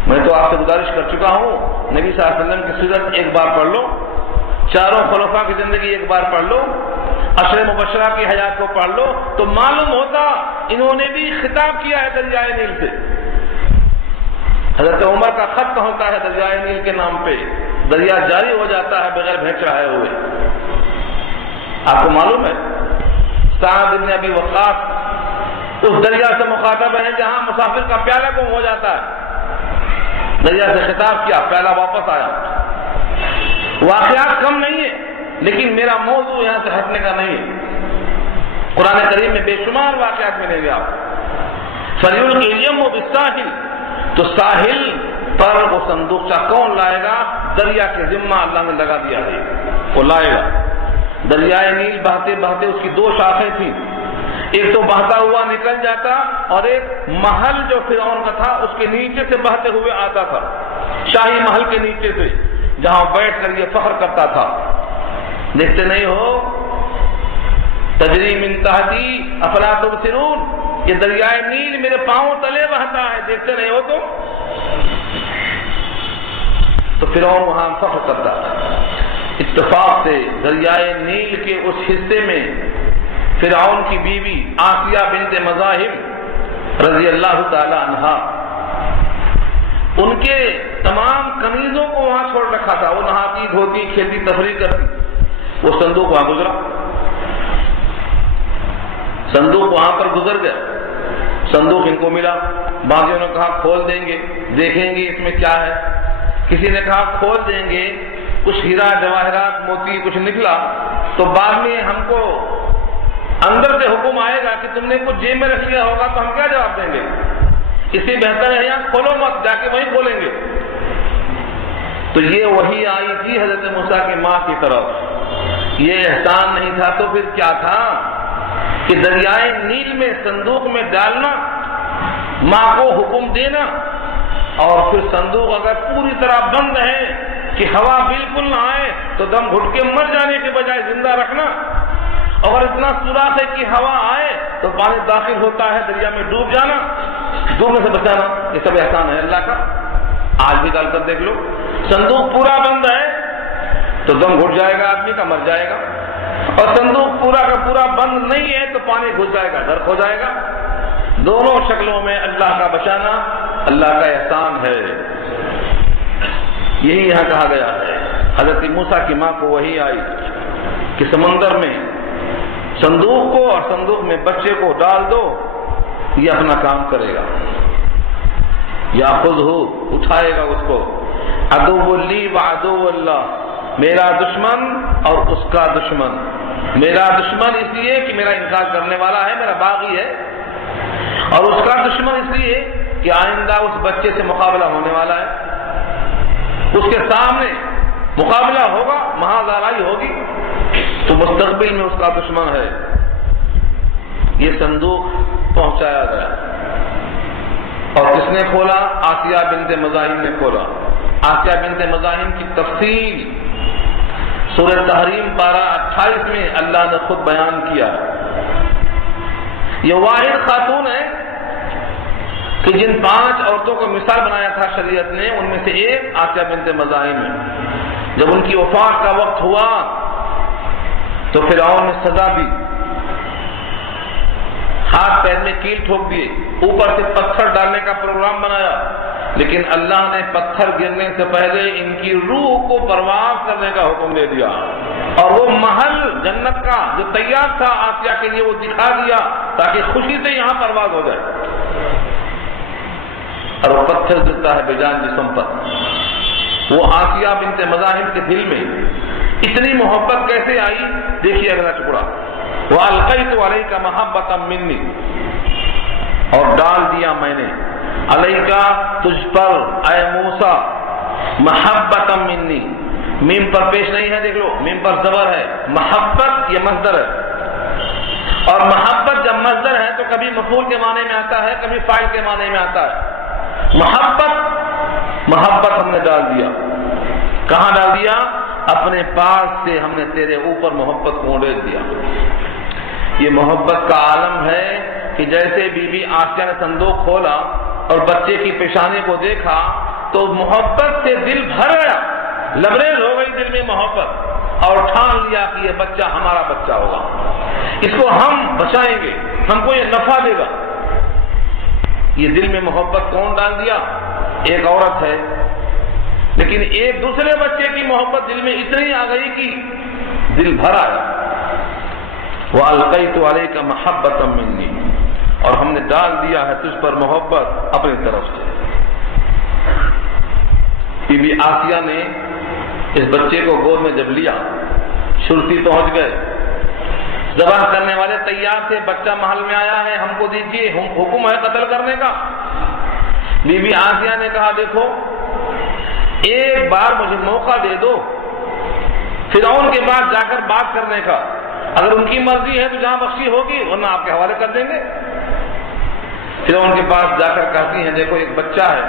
میں تو آپ سے گزارش کر چکا ہوں، نبی صلی اللہ علیہ وسلم کی سیرت ایک بار پڑھ لو، چاروں خلفاء کی زندگی ایک بار پڑھ لو، عشر مبشرہ کی حیات کو پڑھ لو تو معلوم ہوتا انہوں نے بھی خطاب کیا ہے دریائے نیل سے. حضرت عمر کا خط پہنچتا ہے دریائے نیل کے نام پہ، دریا جاری ہو جاتا ہے بغیر بھیڑ چڑھائے ہوئے. آپ کو معلوم ہے سعد بن ابی وقاص اس دریا سے مخاطب ہیں جہاں مسافر کا پیالہ گم ہو جاتا ہے. دریا سے خطاب کیا، پیالہ واپس آیا. واقعات کم نہیں ہے لیکن میرا موضوع یہاں سے ہٹنے کا نہیں ہے. قرآن کریم میں بے شمار واقعات ملیں گے آپ. فَلْيُلْقِ الْيَمُّ بِالسَّاحِلِ، تو ساحل پر وہ صندوقچہ کون لائے گا؟ دریا کے ذمہ اللہ نے لگا دیا ہے، وہ لائے گا. دریائے نیل بہتے بہتے اس کی دو شاخیں تھیں، ایک تو بہتا ہوا نکل جاتا اور ایک محل جو فرعون کا تھا اس کے نیچے سے بہتے ہوئے آتا تھا، شاہی محل کے نیچے سے جہاں بیٹھ کر یہ فخر کرتا تھا. دیکھتے نہیں ہو تجری من تحتی افلا تبصرون، یہ دریائے نیل میرے پاؤں تلے بہتا ہے، دیکھتے نہیں ہو تو فرعون وہاں فخر کرتا تھا. اتفاق سے دریائے نیل کے اس حصے میں فرعون کی بیوی آسیہ بنت مزاحم رضی اللہ تعالی عنہا، ان کے تمام کنیزوں کو وہاں چھوڑ رکھا تھا. وہ نہاتی دھوتی کھیلتی تفریح کرتی. وہ صندوق وہاں گزرا، صندوق وہاں پر گزر گیا. صندوق ان کو ملا، بعضوں نے کہا کھول دیں گے دیکھیں گے اس میں کیا ہے، کسی نے کہا کھول دیں گے، کچھ ہیرا جواہرات موتی کچھ نکلا تو بعد میں ہم کو اندر سے حکم آئے گا کہ تم نے کچھ جیب میں رکھ لیا ہوگا تو ہم کیا جواب دیں گے؟ اس سے بہتر ہے یہاں کھولو مت، جا کے وہیں کھولیں گے. تو یہ وہی آئی تھی حضرت موسیٰ کی ماں کی طرف. یہ احسان نہیں تھا تو پھر کیا تھا کہ دریائے نیل میں صندوق میں ڈالنا، ماں کو حکم دینا، اور پھر صندوق اگر پوری طرح بند ہے کہ ہوا بالکل نہ آئے تو دم گھٹ کے مر جانے کے بجائے زندہ رکھنا، اور اتنا سوراخ ہے کہ ہوا آئے تو پانی داخل ہوتا ہے دریا میں ڈوب جانا، ڈوبنے سے بچانا. یہ سب احسان ہے اللہ کا. آج بھی ڈال کر دیکھ لو، صندوق پورا بند ہے تو دم گھٹ جائے گا آدمی کا، مر جائے گا، اور صندوق پورا کا پورا بند نہیں ہے تو پانی گھس جائے گا، غرق ہو جائے گا. دونوں شکلوں میں اللہ کا بچانا اللہ کا احسان ہے. یہی یہاں کہا گیا ہے. حضرت موسیٰ کی ماں کو وہی آئی کہ سمندر میں صندوق کو اور صندوق میں بچے کو ڈال دو، یہ اپنا کام کرے گا. یا خود ہو اٹھائے گا اس کو. عدو لی و عدو اللہ، میرا دشمن اور اس کا دشمن. میرا دشمن اس لیے کہ میرا انکار کرنے والا ہے، میرا باغی ہے، اور اس کا دشمن اس لیے کہ آئندہ اس بچے سے مقابلہ ہونے والا ہے، اس کے سامنے مقابلہ ہوگا، مہالڑائی ہوگی، تو مستقبل میں اس کا دشمن ہے. یہ صندوق پہنچایا گیا اور کس نے کھولا؟ آسیہ بنت مزاحم نے کھولا. آسیہ بنت مزاحم کی تفصیل سورہ تحریم پارہ 28 میں اللہ نے خود بیان کیا. یہ واحد خاتون ہے کہ جن 5 عورتوں کو مثال بنایا تھا شریعت نے، ان میں سے ایک آسیہ بنت مزاحم ہے. جب ان کی وفات کا وقت ہوا تو فرعون نے سزا دی، ہاتھ پیر میں کیل ٹھوک دیے، اوپر سے پتھر ڈالنے کا پروگرام بنایا، لیکن اللہ نے پتھر گرنے سے پہلے ان کی روح کو پرواز کرنے کا حکم دے دیا، اور وہ محل جنت کا جو تیار تھا آسیہ کے لیے وہ دکھا دیا تاکہ خوشی سے یہاں پرواز ہو جائے. اور وہ پتھر گرتا ہے بے جان جسم پر. وہ آسیہ بنت مزاحم کے دل میں اتنی محبت کیسے آئی؟ دیکھیے اگلا ٹکڑا. وَأَلْقَيْتُ عَلَيْكَ مَحَبَّةً مِّنِّي، اور ڈال دیا میں نے علیکا تجھ پر اے موسیٰ محبۃ منی. میم پر پیش نہیں ہے، دیکھ لو میم پر زبر ہے. محبت یہ مصدر ہے، اور محبت جب مصدر ہے تو کبھی مفعول کے معنی میں آتا ہے، کبھی فاعل کے معنی میں آتا ہے. محبت ہم نے ڈال دیا. کہاں ڈال دیا؟ اپنے پاس سے ہم نے تیرے اوپر محبت کو اڑیل دیا۔ یہ محبت کا عالم ہے کہ جیسے بی بی آسیہ نے صندوق کھولا اور بچے کی پیشانی کو دیکھا تو محبت سے دل بھر گیا، لبریز ہو گئی دل میں محبت، اور ٹھان لیا کہ یہ بچہ ہمارا بچہ ہوگا، اس کو ہم بچائیں گے، ہم کو یہ نفع دے گا۔ یہ دل میں محبت کون ڈال دیا؟ ایک عورت ہے، لیکن ایک دوسرے بچے کی محبت دل میں اتنی آ گئی کہ دل بھر آیا۔ وَأَلْقَيْتُ عَلَيْكَ مَحَبَّةً مِّنِّي، اور ہم نے ڈال دیا ہے تجھ پر محبت اپنی طرف سے۔ بی بی آسیہ نے اس بچے کو گود میں جب لیا، شرطی پہنچ گئے، ذبح کرنے والے تیار تھے، بچہ محل میں آیا ہے، ہم کو دیجیے، حکم ہے قتل کرنے کا۔ بی بی آسیہ نے کہا دیکھو ایک بار مجھے موقع دے دو فرعون کے پاس جا کر بات کرنے کا، اگر ان کی مرضی ہے تو جہاں بخشی ہوگی ورنہ آپ کے حوالے کر دیں گے۔ فرعون کے پاس جا کر کہتی ہیں دیکھو ایک بچہ ہے،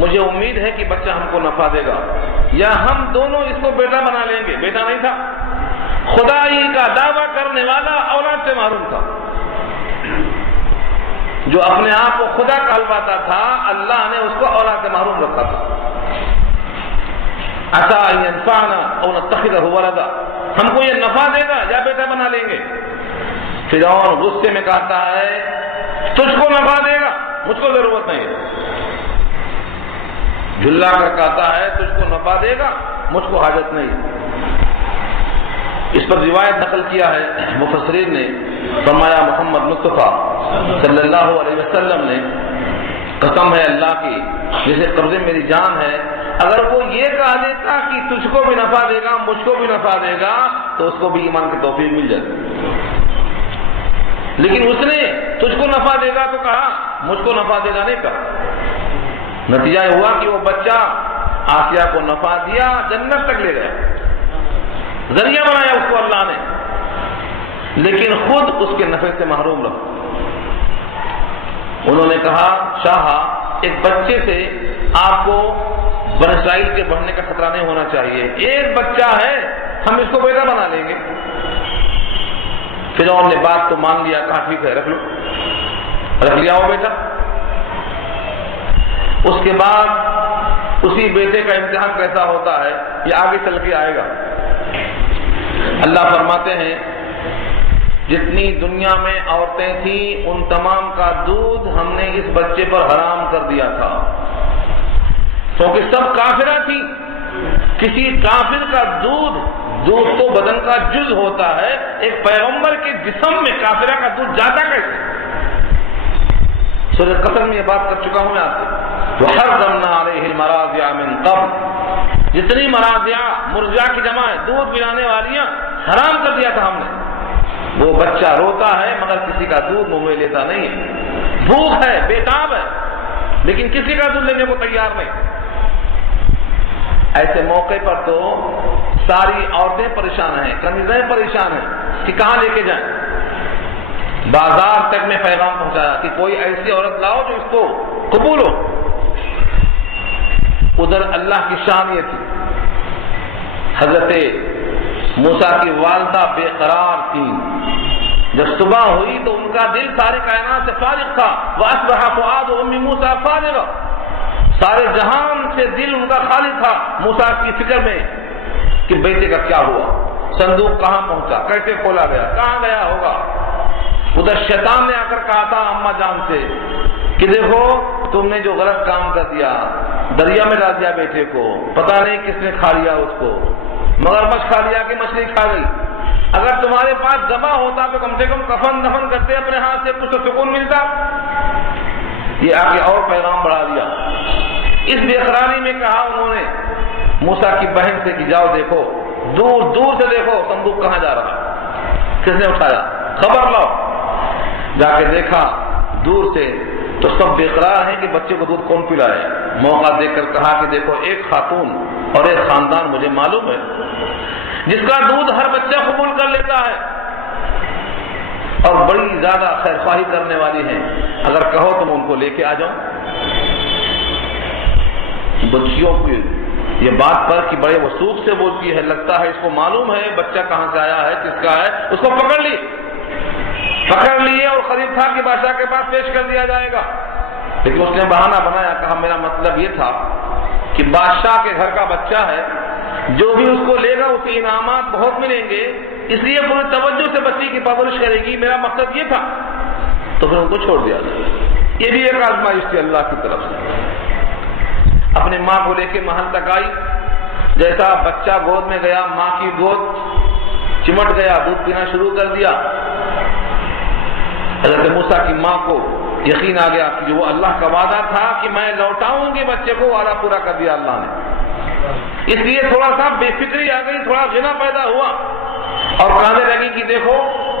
مجھے امید ہے کہ بچہ ہم کو نفع دے گا، یا ہم دونوں اس کو بیٹا بنا لیں گے۔ بیٹا نہیں تھا، خدائی کا دعویٰ کرنے والا اولاد سے محروم تھا، جو اپنے آپ کو خدا کہلواتا تھا، اللہ نے اس کو اولاد سے محروم رکھا تھا۔ عسیٰ ان ینفعنا او نتخذہ ولدا، ہم کو یہ نفع دے گا یا بیٹا بنا لیں گے۔ فرعون غصے میں کہتا ہے تجھ کو نفع دے گا، مجھ کو ضرورت نہیں ہے۔ جھلا کر کہتا ہے تجھ کو نفع دے گا، مجھ کو حاجت نہیں۔ اس پر روایت نقل کیا ہے مفسرین نے، فرمایا محمد مصطفیٰ صلی اللہ علیہ وسلم نے قسم ہے اللہ کی جسے قبضے میری جان ہے، اگر وہ یہ کہہ دیتا کہ تجھ کو بھی نفع دے گا مجھ کو بھی نفع دے گا تو اس کو بھی ایمان کی توفیق مل جاتی، لیکن اس نے تجھ کو نفع دے گا تو کہا، مجھ کو نفع دے گا نہیں کہا۔ نتیجہ یہ ہوا کہ وہ بچہ آسیہ کو نفع دیا، جنت تک لے گیا، ذریعہ بنایا اس کو اللہ نے، لیکن خود اس کے نفع سے محروم رہا۔ انہوں نے کہا شاہ ایک بچے سے آپ کو بنی اسرائیل کے بڑھنے کا خطرہ نہیں ہونا چاہیے، ایک بچہ ہے ہم اس کو بیٹا بنا لیں گے۔ فرعون نے بات تو مان لیا، کہا ٹھیک ہے رکھ لو، رکھ لیا وہ بیٹا۔ اس کے بعد اسی بیٹے کا امتحان کیسا ہوتا ہے یہ آگے چل کے آئے گا۔ اللہ فرماتے ہیں جتنی دنیا میں عورتیں تھیں ان تمام کا دودھ ہم نے اس بچے پر حرام کر دیا تھا، کیونکہ سب کافرہ تھی۔ کسی کافر کا دودھ تو بدن کا جز ہوتا ہے، ایک پیغمبر کے جسم میں کافرہ کا دودھ جاتا کیسے؟ سورہ قصر میں یہ بات کر چکا ہوں میں آپ سے، وَحَرَّمْنَا عَلَيْهِ الْمَرَاضِعَ مِن قَبْلُ، جتنی مراضع مرجع کی جمع ہے دودھ پلانے والیاں، حرام کر دیا تھا ہم نے۔ وہ بچہ روتا ہے مگر کسی کا دودھ منہ میں لیتا نہیں ہے، بھوک ہے، بےتاب ہے، لیکن کسی کا دودھ لینے کو تیار نہیں۔ ایسے موقع پر تو ساری عورتیں پریشان ہیں، کنیزیں پریشان ہیں کہ کہاں لے کے جائیں۔ بازار تک میں پیغام پہنچایا کہ کوئی ایسی عورت لاؤ جو اس کو قبول ہو۔ ادھر اللہ کی شان یہ تھی، حضرت موسیٰ کی والدہ بے قرار تھی، جب صبح ہوئی تو ان کا دل سارے کائنات سے فارغ تھا، وَأَصْبَحَ فُؤَادُ أُمِّ مُوسَىٰ فَارِغًا، سارے جہان سے دل ان کا خالی تھا موسیٰ کی فکر میں کہ بیٹے کا کیا ہوا، صندوق کہاں پہنچا، کیسے کھولا گیا، کہاں گیا ہوگا۔ ادھر شیطان نے آ کر کہا تھا اماں جان سے کہ دیکھو تم نے جو غلط کام کر دیا، دریا میں ڈال دیا بیٹے کو، پتہ نہیں کس نے کھا لیا اس کو، مگرمچھ کھا لیا کہ مچھلی کھا گئی، اگر تمہارے پاس جمع ہوتا تو کم سے کم کفن دفن کرتے اپنے ہاتھ سے، کچھ تو سکون ملتا۔ یہ آگے اور پیغام بڑھا دیا۔ اس بے قراری میں کہا انہوں نے موسیٰ کی بہن سے کہ جاؤ دیکھو، دور دور سے دیکھو صندوق کہاں جا رہا ہے، کس نے اٹھایا، خبر لاؤ۔ جا کے دیکھا دور سے تو سب بے قرار ہیں کہ بچے کو دودھ کون پلائے۔ موقع دے کر کہا کہ دیکھو ایک خاتون اور ایک خاندان مجھے معلوم ہے جس کا دودھ ہر بچہ قبول کر لیتا ہے اور بڑی زیادہ خیر خواہی کرنے والی ہیں، اگر کہو تو میں ان کو لے کے آ جاؤں۔ بچیوں کی یہ بات پر کہ بڑے وثوق سے بولتی ہے، لگتا ہے اس کو معلوم ہے بچہ کہاں سے آیا ہے، کس کا ہے، اس کو پکڑ لیے اور قریب تھا کہ بادشاہ کے پاس پیش کر دیا جائے گا، لیکن اس نے بہانہ بنایا، کہا میرا مطلب یہ تھا کہ بادشاہ کے گھر کا بچہ ہے، جو بھی اس کو لے گا اسے انعامات بہت ملیں گے، اس لیے پورے توجہ سے بچے کی پرورش کرے گی، میرا مقصد یہ تھا، تو پھر ان کو چھوڑ دیا جائے۔ یہ بھی ایک آزمائش تھی اللہ کی طرف سے۔ اپنے ماں کو لے کے محل تک آئی، جیسا بچہ گود میں گیا، ماں کی گود چمٹ گیا، دودھ پینا شروع کر دیا۔ حضرت موسیٰ کی ماں کو یقین آ گیا کہ وہ اللہ کا وعدہ تھا کہ میں لوٹاؤں گی بچے کو، وعدہ پورا کر دیا اللہ نے۔ اس لیے تھوڑا سا بے فکری آ گئی، تھوڑا غنا پیدا ہوا اور کہنے لگی کہ دیکھو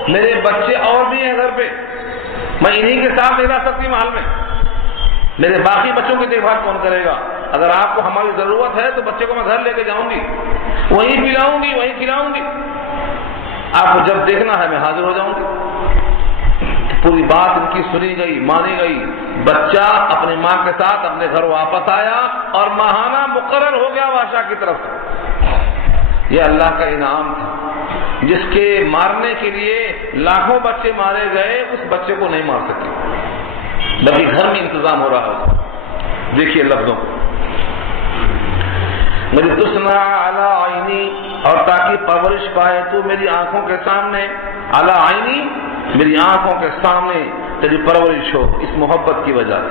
میرے بچے اور بھی ہیں گھر پہ، میں انہی کے ساتھ نہیں رہ سکتی محل میں، میرے باقی بچوں کی دیکھ بھال کون کرے گا؟ اگر آپ کو ہماری ضرورت ہے تو بچے کو میں گھر لے کے جاؤں گی، وہیں پلاؤں گی، وہیں کھلاؤں گی، آپ کو جب دیکھنا ہے میں حاضر ہو جاؤں گی۔ پوری بات ان کی سنی گئی، مانی گئی، بچہ اپنی ماں کے ساتھ اپنے گھر واپس آیا اور ماہانہ مقرر ہو گیا بادشاہ کی طرف سے۔ یہ اللہ کا انعام تھا، جس کے مارنے کے لیے لاکھوں بچے مارے گئے، اس بچے کو نہیں مار سکے، بلکہ گھر میں انتظام ہو رہا ہے۔ دیکھیے لفظوں کو، میری تسنا علی عینی، اور تاکہ پرورش پائے تو میری آنکھوں کے سامنے، علی عینی میری آنکھوں کے سامنے تیری پرورش ہو، اس محبت کی وجہ سے۔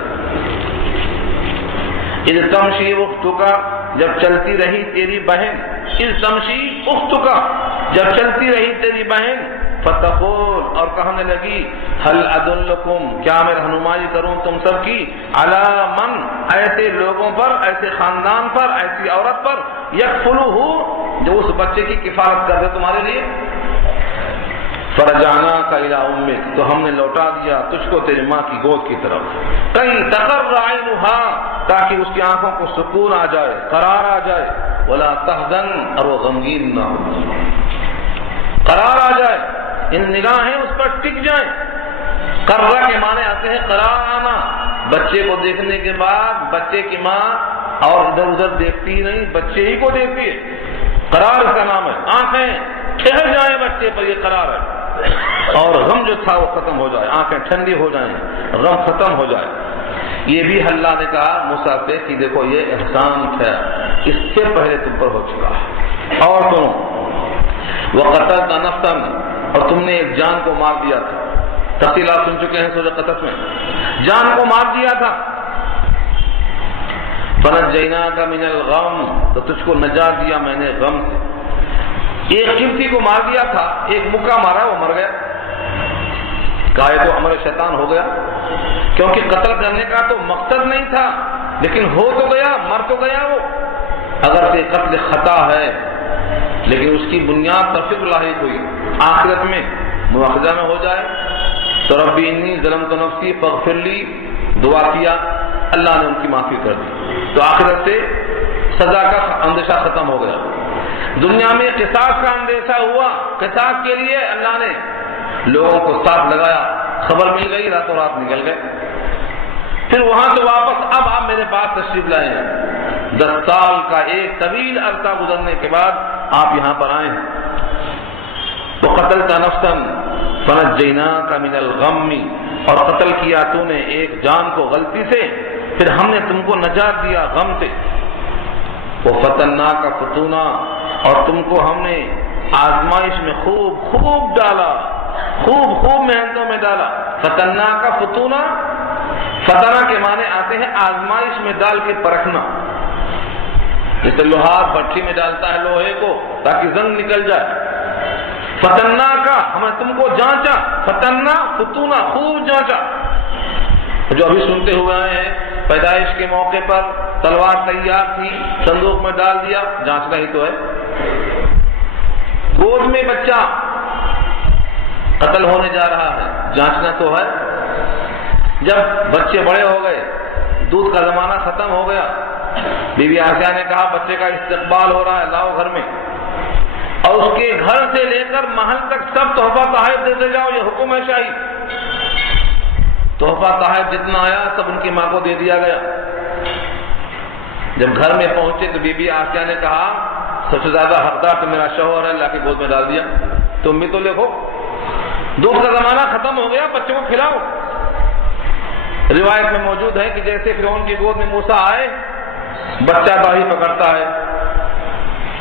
اذ تمشی اختک، جب چلتی رہی تیری بہن، اذ تمشی اختک، جب چلتی رہی تیری بہن، فتقول، اور کہنے لگی، هل ادلکم، کیا میں رہنمائی کروں تم سب کی، علی من، ایسے لوگوں پر، ایسے خاندان پر، ایسی عورت پر، یکفلہ، جو اس بچے کی کفالت کر دے تمہارے لیے۔ فرجعناک الی امک، تو ہم نے لوٹا دیا تجھ کو تیری ماں کی گود کی طرف، کئی تقر عینھا، تاکہ اس کی آنکھوں کو سکون آ جائے، قرار آ جائے، ولا تحزن، اور وہ غمگین نہ ہو، قرار آ جائے، ان نگاہیں اس پر ٹک جائیں۔ قرہ کے معنی آتے ہیں قرار آنا، بچے کو دیکھنے کے بعد بچے کی ماں اور ادھر ادھر دیکھتی نہیں، بچے ہی کو دیکھتی ہے، قرار اس کا نام ہے۔ آنکھیں ٹھہر جائیں بچے پر، یہ قرار ہے، اور غم جو تھا وہ ختم ہو جائے، آنکھیں ٹھنڈی ہو جائیں، غم ختم ہو جائے۔ یہ بھی اللہ نے کہا موسیٰ سے کہ دیکھو یہ احسان تھا، اس سے پہلے تم پر ہو چکا ہے، اور سنو، وقتلت نفسا، اور تم نے ایک جان کو مار دیا تھا، تفصیلات سن چکے ہیں سورہ قصص میں، جان کو مار دیا تھا۔ فنجیناک من الغم، تو تجھ کو نجات دیا میں نے غم سے۔ ایک قبطی کو مار دیا تھا، ایک مکہ مارا، وہ مر گیا، کہا یہ تو امر شیطان ہو گیا، کیونکہ قتل کرنے کا تو مقصد نہیں تھا، لیکن ہو تو گیا، مر تو گیا وہ۔ اگر یہ قتل خطا ہے لیکن اس کی بنیاد پر فکر لاحق ہوئی، آخرت میں مواخذہ میں ہو جائے تو ربی انی ظلمت نفسی فاغفر لی، دعا کیا، اللہ نے ان کی معافی کر دی، تو آخرت سے سزا کا اندیشہ ختم ہو گیا۔ دنیا میں قصاص کا اندیشہ ہوا، قصاص کے لیے اللہ نے لوگوں کو ساتھ لگایا، خبر مل گئی، راتوں رات نکل گئے۔ پھر وہاں سے واپس اب آپ میرے پاس تشریف لائے ہیں، 10 سال کا ایک طویل عرصہ گزرنے کے بعد آپ یہاں پر آئے ہیں۔ تو قتلت نفسا فنجیناک من الغم، اور قتل کیا تو نے ایک جان کو غلطی سے، پھر ہم نے تم کو نجات دیا غم سے۔ وفتناک فتونا، اور تم کو ہم نے آزمائش میں خوب ڈالا، خوب محنتوں میں ڈالا۔ فتناک فتونا، فتنہ کے معنی آتے ہیں آزمائش میں ڈال کے پرکھنا، جیسے لوہار بھٹی میں ڈالتا ہے لوہے کو تاکہ زنگ نکل جائے۔ فتنہ کا ہم نے تم کو جانچا، فتنہ فتونا، خوب جانچا۔ جو ابھی سنتے ہوئے آئے ہیں، پیدائش کے موقع پر تلوار تیار تھی، صندوق میں ڈال دیا، جانچنا ہی تو ہے۔ گود میں بچہ قتل ہونے جا رہا ہے، جانچنا تو ہے۔ جب بچے بڑے ہو گئے، دودھ کا زمانہ ختم ہو گیا، بی بی آسیہ نے کہا بچے کا استقبال ہو رہا ہے، لاؤ گھر میں، اور اس کے گھر سے لے کر محل تک سب تحفہ تحائف دیتے جاؤ، یہ حکم ہے شاہی۔ تحفہ تحائف جتنا آیا سب ان کی ماں کو دے دیا گیا۔ جب گھر میں پہنچے تو بی بی آسیہ نے کہا سب سے زیادہ حقدار تو میرا شوہر ہے، اللہ کی گود میں ڈال دیا، تم بھی تو لکھو، دودھ کا زمانہ ختم ہو گیا، بچوں کو کھلاؤ۔ روایت میں موجود ہے کہ جیسے فرعون کی گود میں موسیٰ آئے، بچہ داڑھی پکڑتا ہے۔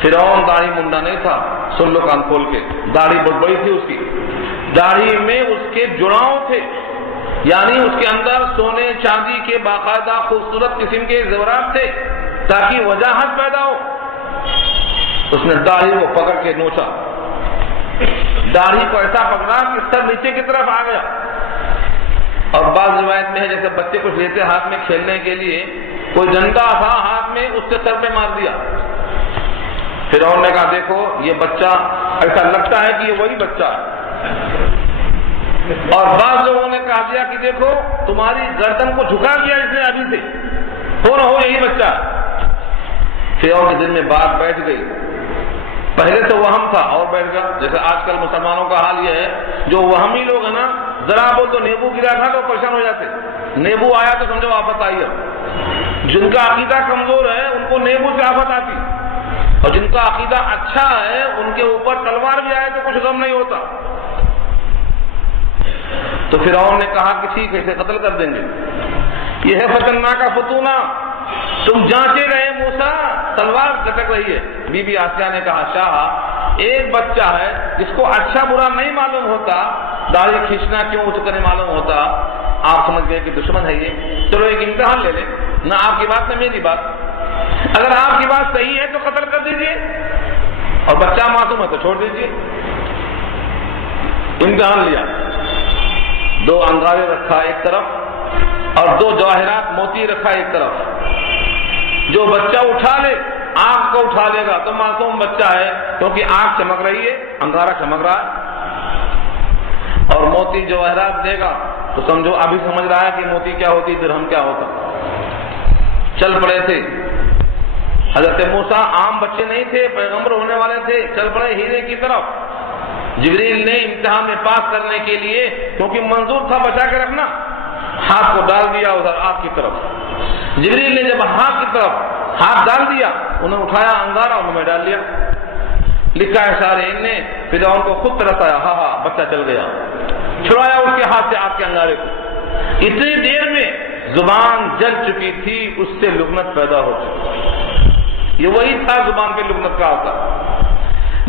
فرعون داڑھی منڈا نہیں تھا، سن لو کان کھول کے، داڑھی بہت بڑی تھی اس کی، داڑھی میں اس کے جڑاؤں تھے، یعنی اس کے اندر سونے چاندی کے باقاعدہ خوبصورت قسم کے زیورات تھے تاکہ وجاہت پیدا ہو۔ اس نے داڑھی کو پکڑ کے نوچا، داڑھی کو ایسا پکڑا کہ سر نیچے کی طرف آ گیا، اور بعض روایت میں ہے جیسے بچے کچھ لیتے ہاتھ میں کھیلنے کے لیے، کوئی ڈنڈا تھا ہاتھ میں، اس سے سر پہ مار دیا۔ فرعون نے کہا دیکھو یہ بچہ ایسا لگتا ہے کہ یہ وہی بچہ ہے، اور بعض لوگوں نے کہا دیا کہ دیکھو تمہاری گردن کو جھکا دیا اس نے ابھی سے، ہو نہ ہو یہی بچہ۔ فرعون کے دل میں بات بیٹھ گئی، پہلے تو وہم تھا اور بیٹھ گیا، جیسے آج کل مسلمانوں کا حال یہ ہے، جو وہمی لوگ ہیں نا، ذرا بول تو نیبو گرا تھا تو پریشان ہو جاتے، نیبو آیا تو سمجھو آفت آئی ہے۔ جن کا عقیدہ کمزور ہے ان کو نیبو سے آفت آتی، اور جن کا عقیدہ اچھا ہے ان کے اوپر تلوار بھی آئے تو کچھ غم نہیں ہوتا۔ تو فرعون نے کہا کہ ٹھیک ہے اسے قتل کر دیں گے، یہ ہے فتنہ کا فتونہ، تم جانچے رہے موسیٰ، تلوار لٹک رہی ہے۔ بی بی آسیہ نے کہا شاہ ایک بچہ ہے جس کو اچھا برا نہیں معلوم ہوتا، داڑھی کھینچنا کیوں اس کو نہیں معلوم ہوتا، آپ سمجھ گئے کہ دشمن ہے یہ، چلو ایک امتحان لے لیں، نہ آپ کی بات نہ میری بات، اگر آپ کی بات صحیح ہے تو قتل کر دیجیے، اور بچہ معصوم ہے تو چھوڑ دیجیے۔ امتحان لیا، 2 انگارے رکھا ایک طرف اور 2 جواہرات موتی رکھا ایک طرف، جو بچہ اٹھا لے آنکھ کو اٹھا لے گا تو معصوم بچہ ہے، کیونکہ آنکھ چمک رہی ہے، انگارہ چمک رہا ہے، اور موتی جواہرات دے گا تو سمجھو ابھی سمجھ رہا ہے کہ موتی کیا ہوتی، درہم کیا ہوتا۔ چل پڑے تھے حضرت موسیٰ، عام بچے نہیں تھے، پیغمبر ہونے والے تھے، چل پڑے ہیرے کی طرف۔ جبریل نے امتحان میں پاس کرنے کے لیے، کیونکہ منظور تھا بچا کے رکھنا، ہاتھ کو ڈال دیا ادھر آنکھ کی طرف۔ جبریل نے جب ہاتھ کی طرف ہاتھ ڈال دیا، انہیں اٹھایا انگارہ انہوں میں ڈال لیا، لکھا ہے سارے نے، فرعون کو خود ترس آیا، ہاں ہاں بچہ چل گیا، چھڑایا اس کے ہاتھ سے آگ کے انگارے کو، اتنی دیر میں زبان جل چکی تھی، اس سے لغنت پیدا ہو چکی۔ یہ وہی تھا زبان پہ لغنت کا اثر،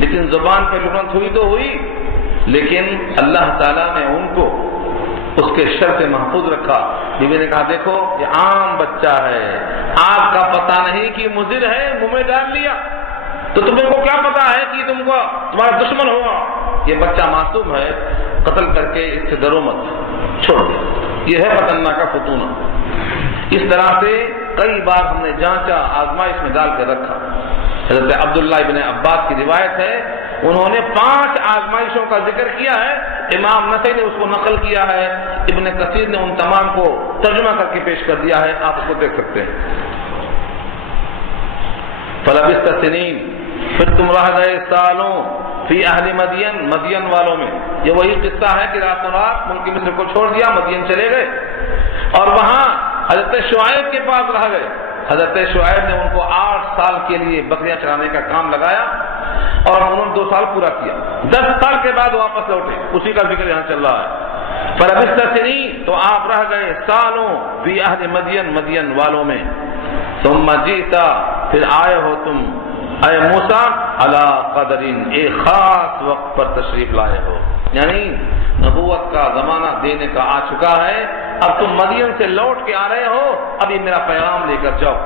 لیکن زبان پہ لغنت ہوئی تو ہوئی، لیکن اللہ تعالیٰ نے ان کو اس کے شر سے محفوظ رکھا۔ بیوی نے کہا دیکھو یہ عام بچہ ہے، آپ کا پتہ نہیں کہ مضر ہے، منہ میں ڈال لیا تو تم کو کیا پتا ہے کہ تمہارا دشمن ہوگا، یہ بچہ معصوم ہے، قتل کر کے اس سے ڈرو مت، چھوڑ دے۔ یہ ہے فتنہ کا فتونہ۔ اس طرح سے کئی بار ہم نے جانچا، آزمائش میں ڈال کے رکھا۔ حضرت عبداللہ ابن عباس کی روایت ہے، انہوں نے 5 آزمائشوں کا ذکر کیا ہے، امام نسائی نے اس کو نقل کیا ہے، ابن کثیر نے ان تمام کو ترجمہ کر کے پیش کر دیا ہے، آپ اس کو دیکھ سکتے ہیں۔ فلبثت سنین، پھر تم رہ گئے سالوں، فی اہل مدین، مدین والوں میں۔ یہ وہی قصہ ہے کہ راتوں رات ملک مصر کو چھوڑ دیا، مدین چلے گئے، اور وہاں حضرت شعیب کے پاس رہ گئے۔ حضرت شعیب نے ان کو 8 سال کے لیے بکریاں چرانے کا کام لگایا، اور انہوں نے 2 سال پورا کیا، 10 سال کے بعد واپس لوٹے، اسی کا ذکر یہاں چل رہا ہے۔ فلبثت سنین، تو آپ رہ گئے سالوں، فی اہل مدین، مدین والوں میں۔ ثم جئتا، پھر آئے ہو تم اے موسیٰ، علی قدرین، ایک خاص وقت پر تشریف لائے ہو، یعنی نبوت کا زمانہ دینے کا آ چکا ہے، اب تم مدین سے لوٹ کے آ رہے ہو، ابھی میرا پیغام لے کر جاؤ۔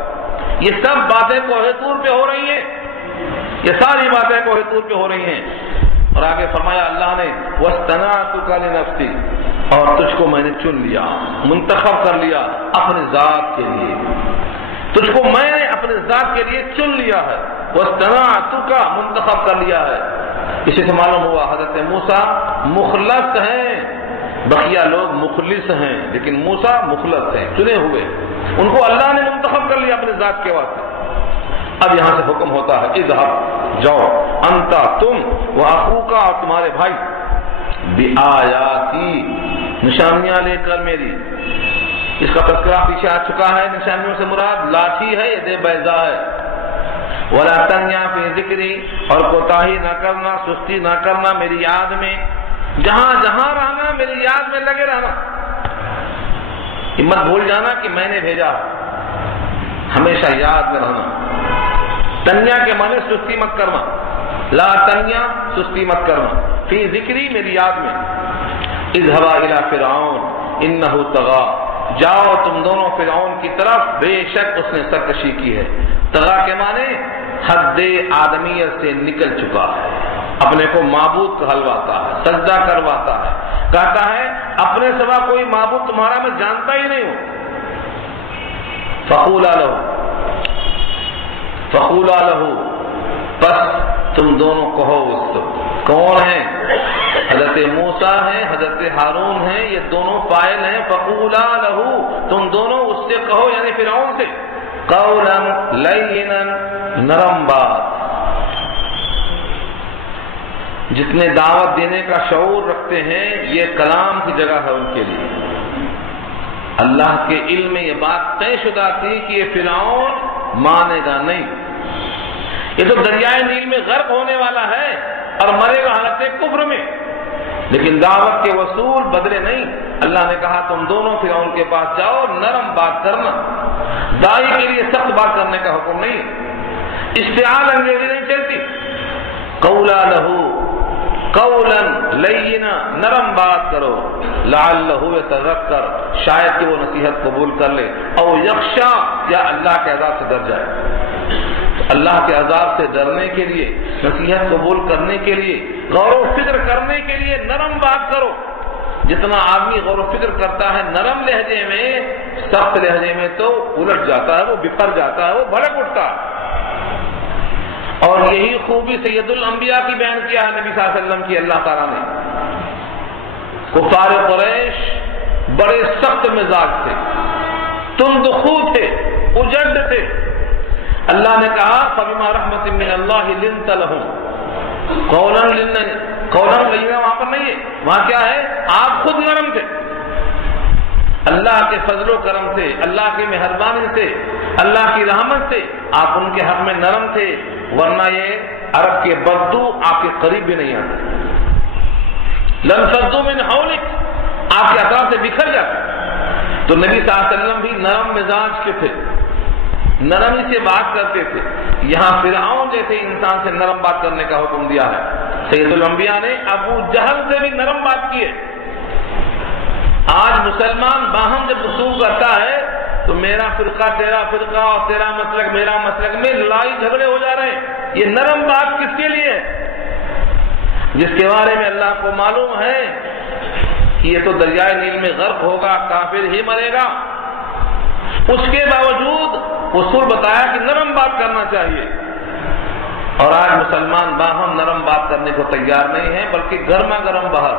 یہ سب باتیں کوہ طور پہ ہو رہی ہیں، یہ ساری باتیں کوہ طور پہ ہو رہی ہیں، اور آگے فرمایا اللہ نے وَاصْطَنَعْتُكَ لِنَفْسِي، اور تجھ کو میں نے چن لیا، منتخب کر لیا اپنی ذات کے لیے، تجھ کو میں نے اپنے ذات کے لیے چن لیا ہے، وَاصْطَنَعْتُكَ، منتخب کر لیا ہے۔ اسی سے معلوم ہوا حضرت موسیٰ مخلص ہیں، بقیہ لوگ مخلص ہیں، لیکن موسیٰ مخلص ہیں، چنے ہوئے، ان کو اللہ نے منتخب کر لیا اپنے ذات کے واسطے۔ اب یہاں سے حکم ہوتا ہے اذهب، جاؤ، انتا، تم، واخوک، اور تمہارے بھائی، بآیاتی، نشانیاں لے کر میری، اس کا تذکرہ پیچھے آ چکا ہے. نشانیوں سے مراد لاٹھی ہے، ید بیضا ہے. ولا تنیا فی ذکری، اور کوتاہی نہ کرنا، سستی نہ کرنا میری یاد میں. جہاں جہاں رہنا میری یاد میں لگے رہنا. مت بھول جانا کہ میں نے بھیجا، ہمیشہ یاد میں رہنا. تنیا کے معنی سستی مت کرنا. لا تنیا، سستی مت کرنا. فی ذکری، میری یاد میں. اذهبا الی فرعون انہ طغی، جاؤ تم دونوں فرعون کی طرف، بے شک اس نے سرکشی کی ہے. طغی کے معنی حد آدمیت سے نکل چکا ہے، اپنے کو معبود کہلواتا ہے، سجدہ کرواتا ہے، کہتا ہے اپنے سوا کوئی معبود تمہارا میں جانتا ہی نہیں ہوں. فقولا لہ، بس تم دونوں کہو اس کو. کون ہیں؟ حضرت موسیٰ ہیں، حضرت ہارون ہیں، یہ دونوں فاعل ہیں. فقولا لہ، تم دونوں اس سے کہو، یعنی فرعون سے، قولا لینا، نرم بات. جتنے دعوت دینے کا شعور رکھتے ہیں یہ کلام کی جگہ ہے ان کے لیے. اللہ کے علم میں یہ بات طے شدہ تھی کہ یہ فرعون مانے گا نہیں، یہ تو دریائے نیل میں غرق ہونے والا ہے اور مرے گا حالت کفر میں. لیکن دعوت کے وصول بدلے نہیں. اللہ نے کہا تم دونوں فرعون کے پاس جاؤ، نرم بات کرنا. داعی کے لیے سخت بات کرنے کا حکم نہیں، اشتعال انگیزی نہیں چلتی. قولا لہو، قولا لینا، نرم بات کرو. لعلہ یتذکر، شاید کہ وہ نصیحت قبول کر لے. او یخشی، یا اللہ کے عذاب سے ڈر جائے. اللہ کے عذاب سے ڈرنے کے لیے، نصیحت قبول کرنے کے لیے، غور و فکر کرنے کے لیے نرم بات کرو. جتنا آدمی غور و فکر کرتا ہے نرم لہجے میں، سخت لہجے میں تو الٹ جاتا ہے، وہ بکھر جاتا ہے، وہ بھڑک اٹھتا ہے. اور یہی خوبی سید الانبیاء کی بیان کیا ہے نبی صلی اللہ علیہ وسلم کی اللہ تعالیٰ نے. کفار قریش بڑے سخت مزاج تھے، تند خو تھے، اجڑ تھے. اللہ نے کہا فبما رحمت من اللہ لنت لهم قولا لینا، وہاں پر نہیں ہے، وہاں کیا ہے؟ آپ خود نرم تھے. اللہ کے فضل و کرم سے، اللہ کی مہربانی سے، اللہ کی رحمت سے آپ ان کے حق میں نرم تھے. ورنہ یہ عرب کے بدو آپ کے قریب بھی نہیں آتے. لنفضوا من حولک، آپ کے اطراف سے بکھر جاتے. تو نبی صلی اللہ علیہ وسلم بھی نرم مزاج کے تھے، نرمی سے بات کرتے تھے. یہاں فرعون جیسے انسان سے نرم بات کرنے کا حکم دیا ہے. سید الانبیاء نے ابو جہل سے بھی نرم بات کی ہے. آج مسلمان باہم جب گفتگو کرتا ہے تو میرا فرقہ تیرا فرقہ اور تیرا مسلک میرا مسلک میں لڑائی جھگڑے ہو جا رہے ہیں. یہ نرم بات کس کے لیے ہے؟ جس کے بارے میں اللہ کو معلوم ہے کہ یہ تو دریائے نیل میں غرق ہوگا، کافر ہی مرے گا. اس کے باوجود اصول بتایا کہ نرم بات کرنا چاہیے. اور آج مسلمان باہم نرم بات کرنے کو تیار نہیں ہے، بلکہ گرما گرم بحث.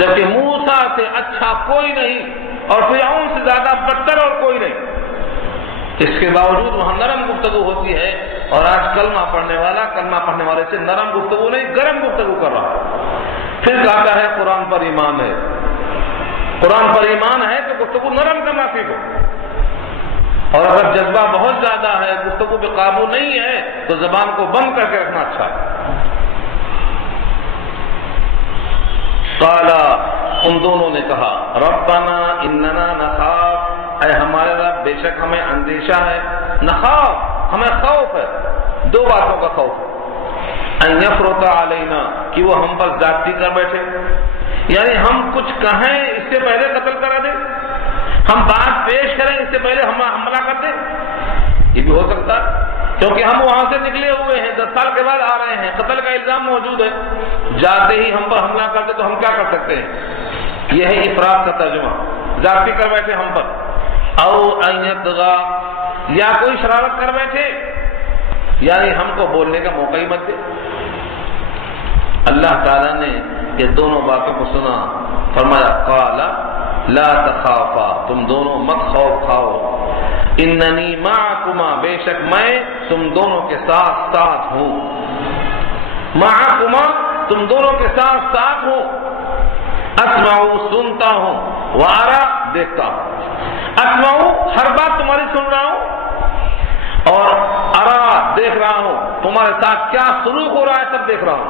جبکہ موسیٰ سے اچھا کوئی نہیں اور فرعون سے زیادہ بدتر اور کوئی نہیں، اس کے باوجود وہاں نرم گفتگو ہوتی ہے. اور آج کلمہ پڑھنے والے سے نرم گفتگو نہیں، گرم گفتگو کر رہا ہے. پھر کہتا ہے قرآن پر ایمان ہے. قرآن پر ایمان ہے تو گفتگو نرم کرنا سیکھو. اور اگر جذبہ بہت زیادہ ہے، گفتگو پہ قابو نہیں ہے، تو زبان کو بند کر کے رکھنا اچھا ہے. قالا، ان دونوں نے کہا، ربنا اننا نخاف، اے ہمارے رب بے شک ہمیں اندیشہ ہے. نخاف، ہمیں خوف ہے. دو باتوں کا خوف. ان یفرط علینا، کہ وہ ہم پر زیادتی کر بیٹھے، یعنی ہم کچھ کہیں اس سے پہلے قتل کرا دیں، ہم بات پیش کریں اس سے پہلے ہم حملہ کر دیں. یہ بھی ہو سکتا ہے کیونکہ ہم وہاں سے نکلے ہوئے ہیں، 10 سال کے بعد آ رہے ہیں، قتل کا الزام موجود ہے. جاتے ہی ہم پر حملہ کرتے تو ہم کیا کر سکتے ہیں؟ یہ ہے افراط کا ترجمہ. زیادتی کر بیٹھے ہم پر. او ان یطغى، یا کوئی شرارت کر بیٹھے، یعنی ہم کو بولنے کا موقع ہی مت دے. اللہ تعالیٰ نے یہ دونوں باتوں کو سنا، فرمایا قال لا تخافا، تم دونوں مت خوف کھاؤ. اننی معکما، بے شک میں تم دونوں کے ساتھ ساتھ ہوں. معکما، تم دونوں کے ساتھ ساتھ ہوں. اسمع، سنتا ہوں. وارا، دیکھتا ہوں. اسمعو ہر بات تمہاری سن رہا ہوں، اور ارا دیکھ رہا ہوں تمہارے ساتھ کیا سلوک ہو رہا ہے سب دیکھ رہا ہوں،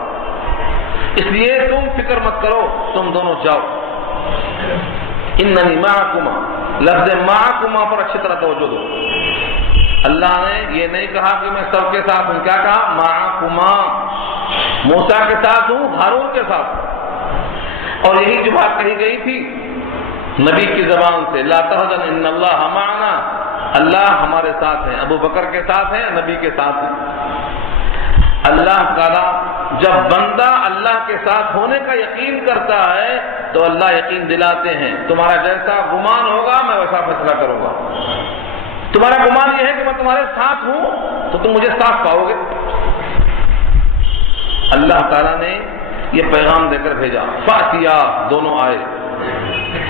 اس لیے تم فکر مت کرو، تم دونوں جاؤ۔ اننی معکما، لفظ معکما پر اچھی طرح توجہ دو۔ اللہ نے یہ نہیں کہا کہ میں سب کے ساتھ ہوں، کیا کہا؟ معکما، موسیٰ کے ساتھ ہوں، ہارون کے ساتھ ہوں۔ اور یہی جو بات کہی گئی تھی نبی کی زبان سے، لا تحزن ان اللہ معنا، اللہ ہمارے ساتھ ہیں، ابو بکر کے ساتھ ہیں، نبی کے ساتھ ہیں۔ اللہ تعالیٰ جب بندہ اللہ کے ساتھ ہونے کا یقین کرتا ہے تو اللہ یقین دلاتے ہیں، تمہارا جیسا گمان ہوگا میں ویسا فیصلہ کروں گا۔ تمہارا گمان یہ ہے کہ میں تمہارے ساتھ ہوں تو تم مجھے ساتھ پاؤ گے۔ اللہ تعالیٰ نے یہ پیغام دے کر بھیجا، فاتیا، دونوں آئے،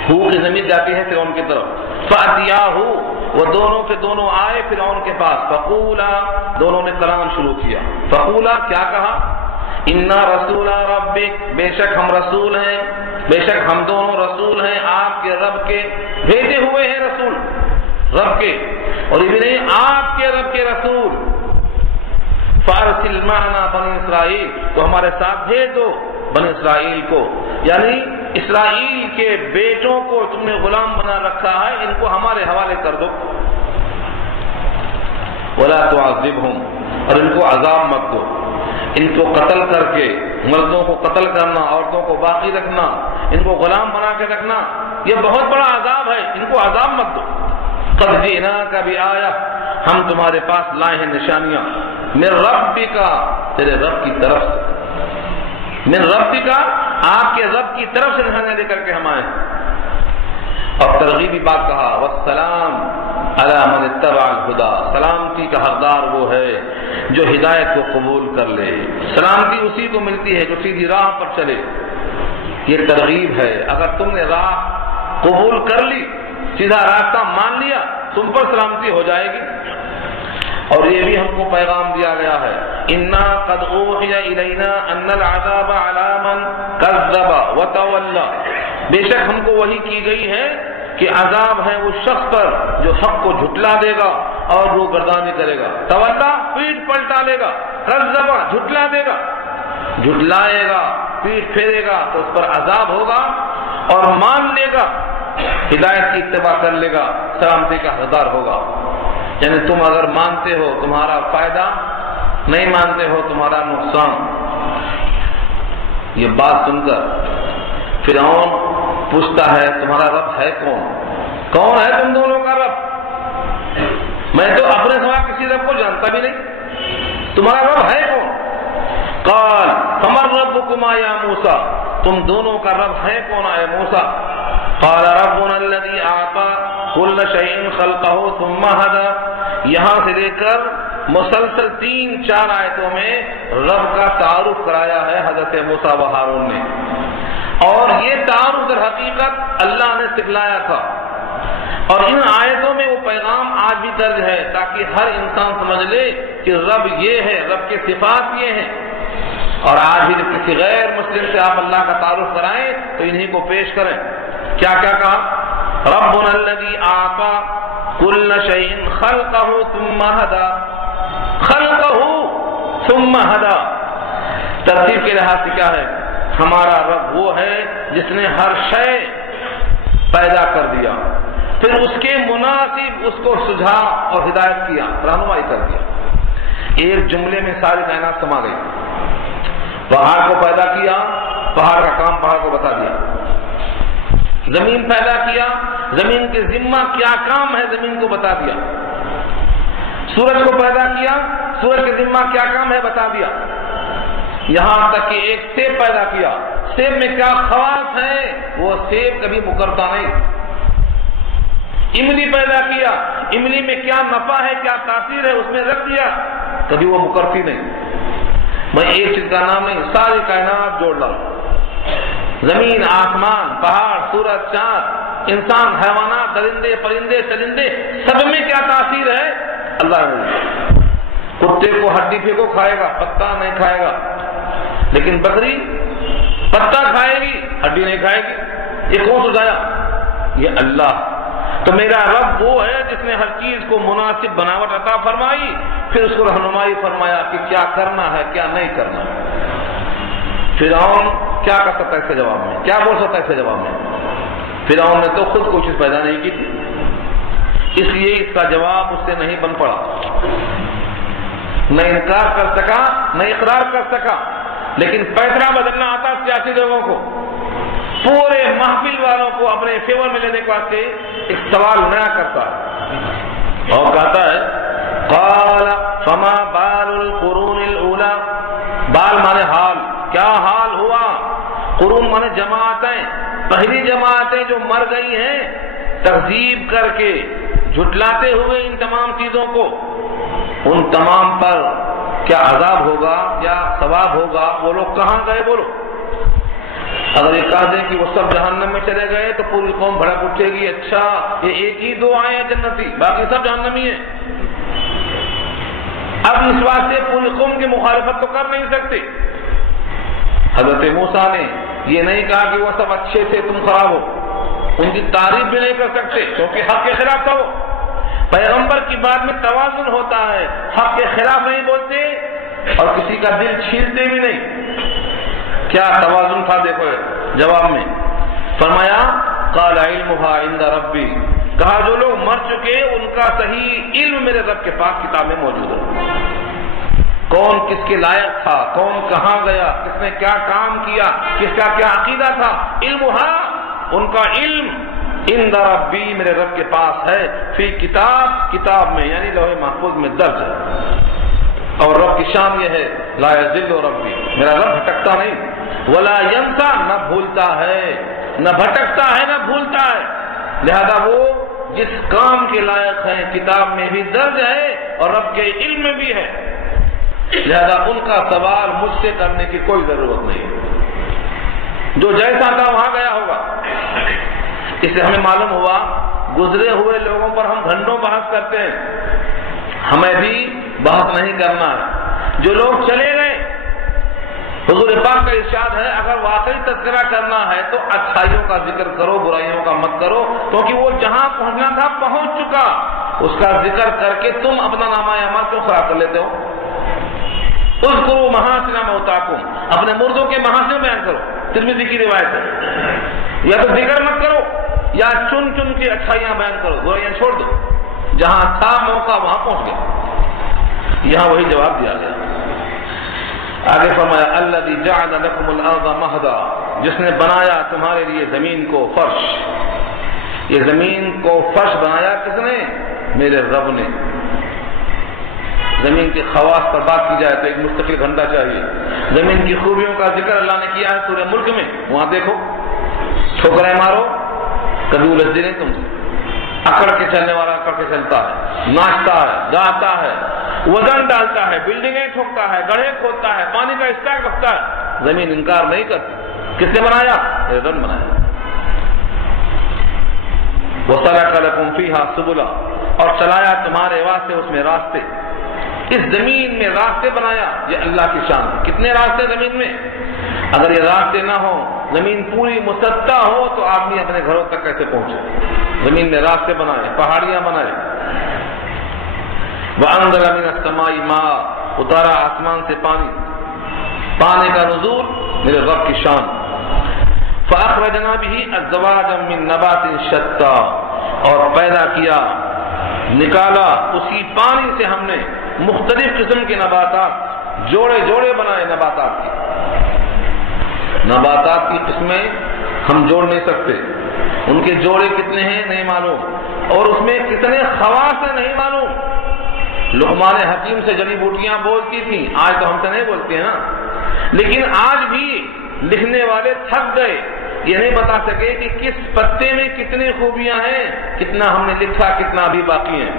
ہو کی ضمیر جاتی ہے فرعون کی طرف، فاتیا ہو، وہ دونوں کے دونوں آئے فرعون کے پاس، فقولا، دونوں نے کلام شروع کیا، فقولا کیا کہا؟ انا رسول ربک، بے شک ہم رسول ہیں، بے شک ہم دونوں رسول ہیں آپ کے رب کے، بھیجے ہوئے ہیں رسول رب کے، اور یہ بھی نہیں آپ کے رب کے رسول، فارسل معنا بنی اسرائیل، تو ہمارے ساتھ بھیج دو بنی اسرائیل کو، یعنی اسرائیل کے بیٹوں کو تم نے غلام بنا رکھا ہے، ان کو ہمارے حوالے کر دو، ولا تعذبہم، اور ان کو عذاب مت دو، ان کو قتل کر کے، مردوں کو قتل کرنا، عورتوں کو باقی رکھنا، ان کو غلام بنا کے رکھنا، یہ بہت بڑا عذاب ہے، ان کو عذاب مت دو۔ قد جئناک بآیہ، ہم تمہارے پاس لائے ہیں نشانیاں، من ربک، تیرے رب کی طرف سے، من ربک، آپ کے رب کی طرف سے نشانیاں لے کر کے ہم آئے ہیں۔ اور ترغیبی بات کہا، والسلام علی من اتبع الہدی، سلامتی کا حقدار وہ ہے جو ہدایت کو قبول کر لے، سلامتی اسی کو ملتی ہے جو سیدھی راہ پر چلے۔ یہ ترغیب ہے، اگر تم نے راہ قبول کر لی، سیدھا راستہ مان لیا، تم پر سلامتی ہو جائے گی۔ اور یہ بھی ہم کو پیغام دیا گیا ہے، انا قد اوحی الینا ان العذاب علی من کذب وتولی، بے شک ہم کو وحی کی گئی ہے کہ عذاب ہے اس شخص پر جو حق کو جھٹلا دے گا اور روگردانی کرے گا، تولا پیٹ پلٹا لے گا، کذب جھٹلا دے گا، جھٹلائے گا، پیٹ پھیرے گا تو اس پر عذاب ہوگا، اور مان لے گا، ہدایت کی اتباع کر لے گا، سلامتی کا حقدار ہوگا۔ یعنی تم اگر مانتے ہو تمہارا فائدہ، نہیں مانتے ہو تمہارا نقصان۔ یہ بات سن کر فرعون پوچھتا ہے تمہارا رب ہے کون؟ کون ہے تم دونوں کا رب؟ میں تو اپنے سوا کسی رب کو جانتا بھی نہیں، تمہارا رب ہے کون؟ قال فمن ربکما یا موسیٰ، تم دونوں کا رب ہے کون اے موسیٰ؟ قال ربنا الذي اعطى كل شيء خلقه ثم هدى، یہاں سے لے کر مسلسل 3-4 آیتوں میں رب کا تعارف کرایا ہے حضرت موسیٰ و ہارون نے، اور یہ تعارف در حقیقت اللہ نے سکھلایا تھا، اور ان آیتوں میں وہ پیغام آج بھی درج ہے تاکہ ہر انسان سمجھ لے کہ رب یہ ہے، رب کے صفات یہ ہیں۔ اور آج بھی جب کسی غیر مسلم سے آپ اللہ کا تعارف کرائیں تو انہی کو پیش کریں۔ کیا کیا کہا؟ ربنا الذی اعطى كل شيء خلقه ثم هدى، خلقه ثم هدى، ترتیب کے لحاظ سے کیا ہے؟ ہمارا رب وہ ہے جس نے ہر شے پیدا کر دیا، پھر اس کے مناسب اس کو سجھا اور ہدایت کیا، رہنمائی کر دیا۔ ایک جملے میں ساری کائنات سما گئی۔ پہاڑ کو پیدا کیا، پہاڑ کا کام پہاڑ کو بتا دیا، زمین پیدا کیا، زمین کے ذمہ کیا کام ہے زمین کو بتا دیا، سورج کو پیدا کیا، سورج کے ذمہ کیا کام ہے بتا دیا، یہاں تک کہ ایک سیب پیدا کیا، سیب میں کیا خواص ہیں وہ سیب کبھی مکرتا نہیں، املی پیدا کیا، املی میں کیا نفع ہے کیا تاثیر ہے اس میں رکھ دیا، کبھی وہ مکرتی نہیں۔ میں ایک چیز کا نام نہیں، ساری کائنات جوڑ لاؤں، زمین، آسمان، پہاڑ، سورج، چاند، انسان، حیوانات، درندے، پرندے، چرندے، سب میں کیا تاثیر ہے اللہ نے۔ کتے کو ہڈی پھینکو کھائے گا، پتا نہیں کھائے گا، لیکن بکری پتا کھائے گی، ہڈی نہیں کھائے گی۔ یہ کون سجایا؟ یہ اللہ۔ تو میرا رب وہ ہے جس نے ہر چیز کو مناسب بناوٹ عطا فرمائی، پھر اس کو رہنمائی فرمایا کہ کیا کرنا ہے کیا نہیں کرنا ہے۔ فرعون کیا کر سکتا ہے اس کے جواب میں، کیا بول سکتا ہے اس کے جواب میں؟ فرعون نے تو خود کوشش پیدا نہیں کی تھی، اس لیے اس کا جواب اس سے نہیں بن پڑا، نہ انکار کر سکا نہ اقرار کر سکا۔ لیکن پیترا بدلنا آتا سیاسی لوگوں کو، پورے محفل والوں کو اپنے فیور میں لینے کے واسطے ایک سوال نیا کرتا ہے اور کہتا ہے قال فما بال القرون الاولى، بال مانے حال، کیا حال ہوا، قرون مانے جماعتیں، پہلی جماعتیں جو مر گئی ہیں تکذیب کر کے جھٹلاتے ہوئے ان تمام چیزوں کو، ان تمام پر کیا عذاب ہوگا یا ثواب ہوگا، وہ لوگ کہاں گئے بولو؟ اگر یہ کہہ دیں کہ وہ سب جہنم میں چلے گئے تو پوری قوم بھڑک اٹھے گی، اچھا یہ ایک ہی دو آئے ہیں جنتی، باقی سب جہنمی ہیں۔ اب اس واسطے پوری قوم کی مخالفت تو کر نہیں سکتے۔ حضرت موسیٰ نے یہ نہیں کہا کہ وہ سب اچھے تھے تم خراب ہو، ان کی تعریف بھی نہیں کر سکتے کیونکہ حق کے خلاف تھا وہ۔ پیغمبر کی بات میں توازن ہوتا ہے، حق کے خلاف نہیں بولتے اور کسی کا دل چھیلتے بھی نہیں۔ کیا توازن تھا دیکھو جواب میں، فرمایا قال علمها عند ربی، کہا جو لوگ مر چکے ان کا صحیح علم میرے رب کے پاس کتاب میں موجود ہے، کون کس کے لائق تھا، کون کہاں گیا، کس نے کیا کام کیا، کس کا کیا عقیدہ تھا، علمها، ان کا علم عند ربی میرے رب کے پاس ہے، فی کتاب، کتاب میں یعنی لوح محفوظ میں درج ہے۔ اور رب کی شان یہ ہے لا یضل ربی، میرا رب بھٹکتا نہیں، ولا ینسا، نہ بھولتا ہے، نہ بھٹکتا ہے نہ بھولتا ہے، لہذا وہ جس کام کے لائق ہیں کتاب میں بھی درج ہے اور رب کے علم میں بھی ہے، لہذا ان کا سوال مجھ سے کرنے کی کوئی ضرورت نہیں، جو جیسا تھا وہاں گیا ہوگا۔ اس سے ہمیں معلوم ہوا گزرے ہوئے لوگوں پر ہم گھنٹوں بحث کرتے ہیں، ہمیں بھی بحث نہیں کرنا ہے۔ جو لوگ چلے گئے، حضور پاک کا ارشاد ہے اگر واقعی تذکرہ کرنا ہے تو اچھائیوں کا ذکر کرو، برائیوں کا مت کرو، کیونکہ وہ جہاں پہنچنا تھا پہنچ چکا، اس کا ذکر کر کے تم اپنا نامہ اعمال کیوں خراب کر لیتے ہو؟ اذکروا محاسن موتاکم، اپنے مردوں کے محاسن بیان کرو، ترمذی کی روایت ہے، یا تو ذکر مت کرو یا چن چن کے اچھائیاں بیان کرو، برائیاں چھوڑ دو، جہاں تھا موقع وہاں پہنچ گئے۔ یہاں وہی جواب دیا گیا۔ آگے فرمایا الذی جعل لکم الارض مہدا، جس نے بنایا تمہارے لیے زمین کو فرش، یہ زمین کو فرش بنایا کس نے؟ میرے رب نے۔ زمین کے خواص پر بات کی جائے تو ایک مستقل گھنٹہ چاہیے۔ زمین کی خوبیوں کا ذکر اللہ نے کیا ہے سورہ ملک میں، وہاں دیکھو، ٹھوکریں مارو کبھی الجھتے نہیں تم سے، اکڑ کے چلنے والا اکڑ کے چلتا ہے، ناچتا ہے، گاتا ہے، وزن ڈالتا ہے، بلڈنگیں ٹھوکتا ہے، گڑھے کھودتا ہے، پانی کا اسٹاک رکھتا ہے، زمین انکار نہیں کرتی۔ کس نے بنایا؟ رب بنایا۔ وَسَلَكَ لَكُمْ فِيهَا سُبُلًا، اور چلایا تمہارے واسطے اس میں راستے، اس زمین میں راستے بنایا، یہ اللہ کی شان ہے۔ کتنے راستے زمین میں؟ اگر یہ راستے نہ ہو، زمین پوری مسطح ہو تو آدمی اپنے گھروں تک کیسے پہنچے؟ زمین میں راستے بنائے، پہاڑیاں بنائے۔ وَأَنزَلَ مِنَ السَّمَاءِ مَاءً، اتارا آسمان سے پانی، پانی کا نزول میرے رب کی شان۔ فَأَخْرَجْنَا بِهِ أَزْوَاجًا مِّن نَّبَاتٍ شَتَّىٰ، اور پیدا کیا، نکالا اسی پانی سے ہم نے مختلف قسم کے نباتات، جوڑے جوڑے بنائے نباتات کی۔ نباتات کی قسمیں ہم جوڑ نہیں سکتے، ان کے جوڑے کتنے ہیں نہیں معلوم، اور اس میں کتنے خواص ہیں نہیں معلوم۔ لقمان حکیم سے جڑی بوٹیاں بولتی تھیں، آج تو ہم سے نہیں بولتی ہیں نا، لیکن آج بھی لکھنے والے تھک گئے، یہ نہیں بتا سکے کہ کس پتے میں کتنی خوبیاں ہیں، کتنا ہم نے لکھا، کتنا ابھی باقی ہے۔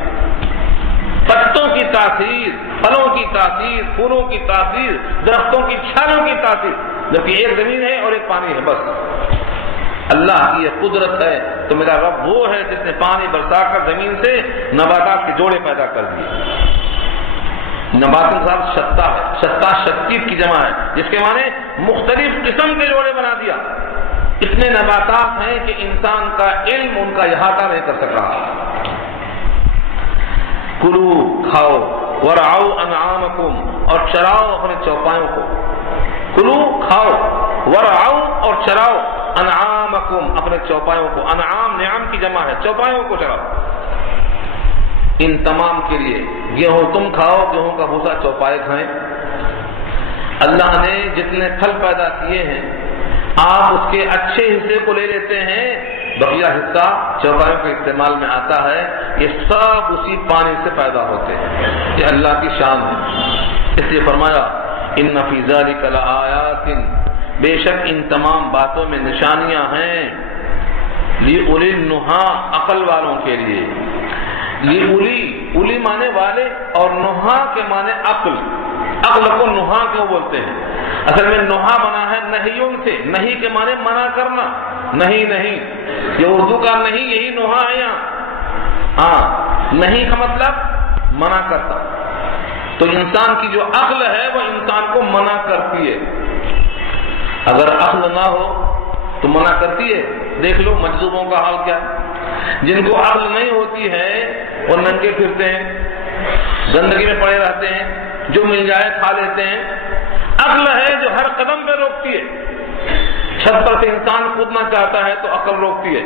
پتوں کی تاثیر، پھلوں کی تاثیر، پھولوں کی تاثیر، درختوں کی چھالوں کی تاثیر، جبکہ ایک زمین ہے اور ایک پانی ہے بس۔ اللہ کی یہ قدرت ہے، تو میرا رب وہ ہے جس نے پانی برسا کر زمین سے نباتات کے جوڑے پیدا کر دیے۔ نبات کے ساتھ شتا ہے، شتا شتیت کی جمع ہے، جس کے معنی مختلف قسم کے جوڑے بنا دیا۔ اتنے نباتات ہیں کہ انسان کا علم ان کا احاطہ نہیں کر سک رہا. کلو کھاؤ ورعو انعامکم اور چراؤ اپنے چوپایوں کو. کلو کھاؤ ورعو اور چراؤ انعامکم اپنے چوپایوں کو. انعام نعم کی جمع ہے، چوپایوں کو چراؤ. ان تمام کے لیے گیہوں تم کھاؤ، گیہوں کا بھوسا چوپائے کھائیں. اللہ نے جتنے پھل پیدا کیے ہیں آپ اس کے اچھے حصے کو لے لیتے ہیں، بقیہ حصہ چوپایوں کے استعمال میں آتا ہے. یہ سب اسی پانی سے پیدا ہوتے ہیں. یہ اللہ کی شان ہے. اس لیے فرمایا ان فی ذلک لآیات، بے شک ان تمام باتوں میں نشانیاں ہیں. لِأُولِي النُّہَىٰ عقل والوں کے لیے. اولی مانے والے اور نہا کے مانے عقل. عقل کو نہا کیوں بولتے ہیں؟ اصل میں نہا بنا ہے نہیوں سے. نہیں کے مانے منع کرنا. نہیں نہیں، یہ اردو کا نہیں، یہی نہا ہے یہاں. ہاں، نہیں کا مطلب منع کرتا. تو انسان کی جو عقل ہے وہ انسان کو منع کرتی ہے. اگر عقل نہ ہو تو منع کرتی ہے. دیکھ لو مجذوبوں کا حال کیا ہے. جن کو عقل نہیں ہوتی ہے وہ ننگے پھرتے ہیں، گندگی میں پڑے رہتے ہیں، جو مل جائے کھا لیتے ہیں. عقل ہے جو ہر قدم پہ روکتی ہے. چھت پر سے انسان کودنا چاہتا ہے تو عقل روکتی ہے.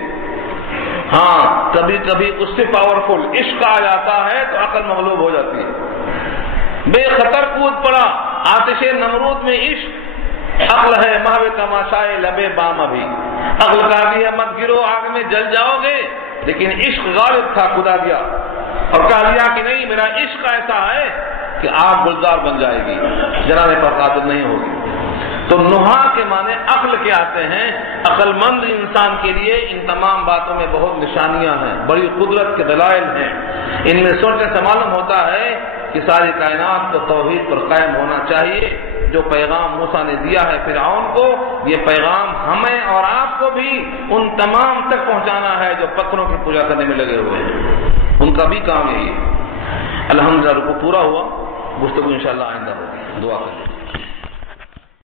ہاں، کبھی کبھی اس سے پاورفل عشق آ جاتا ہے تو عقل مغلوب ہو جاتی ہے. بے خطر کود پڑا آتش نمرود میں عشق، عقل ہے محو تماشائے لبے بام. ابھی عقل کہا دیا مت گرو آگ میں جل جاؤ گے، لیکن عشق غالب تھا، خدا دیا اور کہا دیا کہ نہیں، میرا عشق ایسا ہے کہ آگ گلزار بن جائے گی، جلانے پر قادر نہیں ہوگی. تو نہا کے معنی عقل کے آتے ہیں. عقل مند انسان کے لیے ان تمام باتوں میں بہت نشانیاں ہیں، بڑی قدرت کے دلائل ہیں. ان میں سوچنے سے معلوم ہوتا ہے کہ ساری کائنات کو توحید پر قائم ہونا چاہیے. جو پیغام موسیٰ نے دیا ہے فرعون کو، یہ پیغام ہمیں اور آپ کو بھی ان تمام تک پہنچانا ہے جو پتھروں کی پوجا کرنے میں لگے ہوئے ہیں. ان کا بھی کام یہی ہے. الحمدللہ رکوع پورا ہوا، گفتگو انشاءاللہ آئندہ ہوگی. دعا کریں.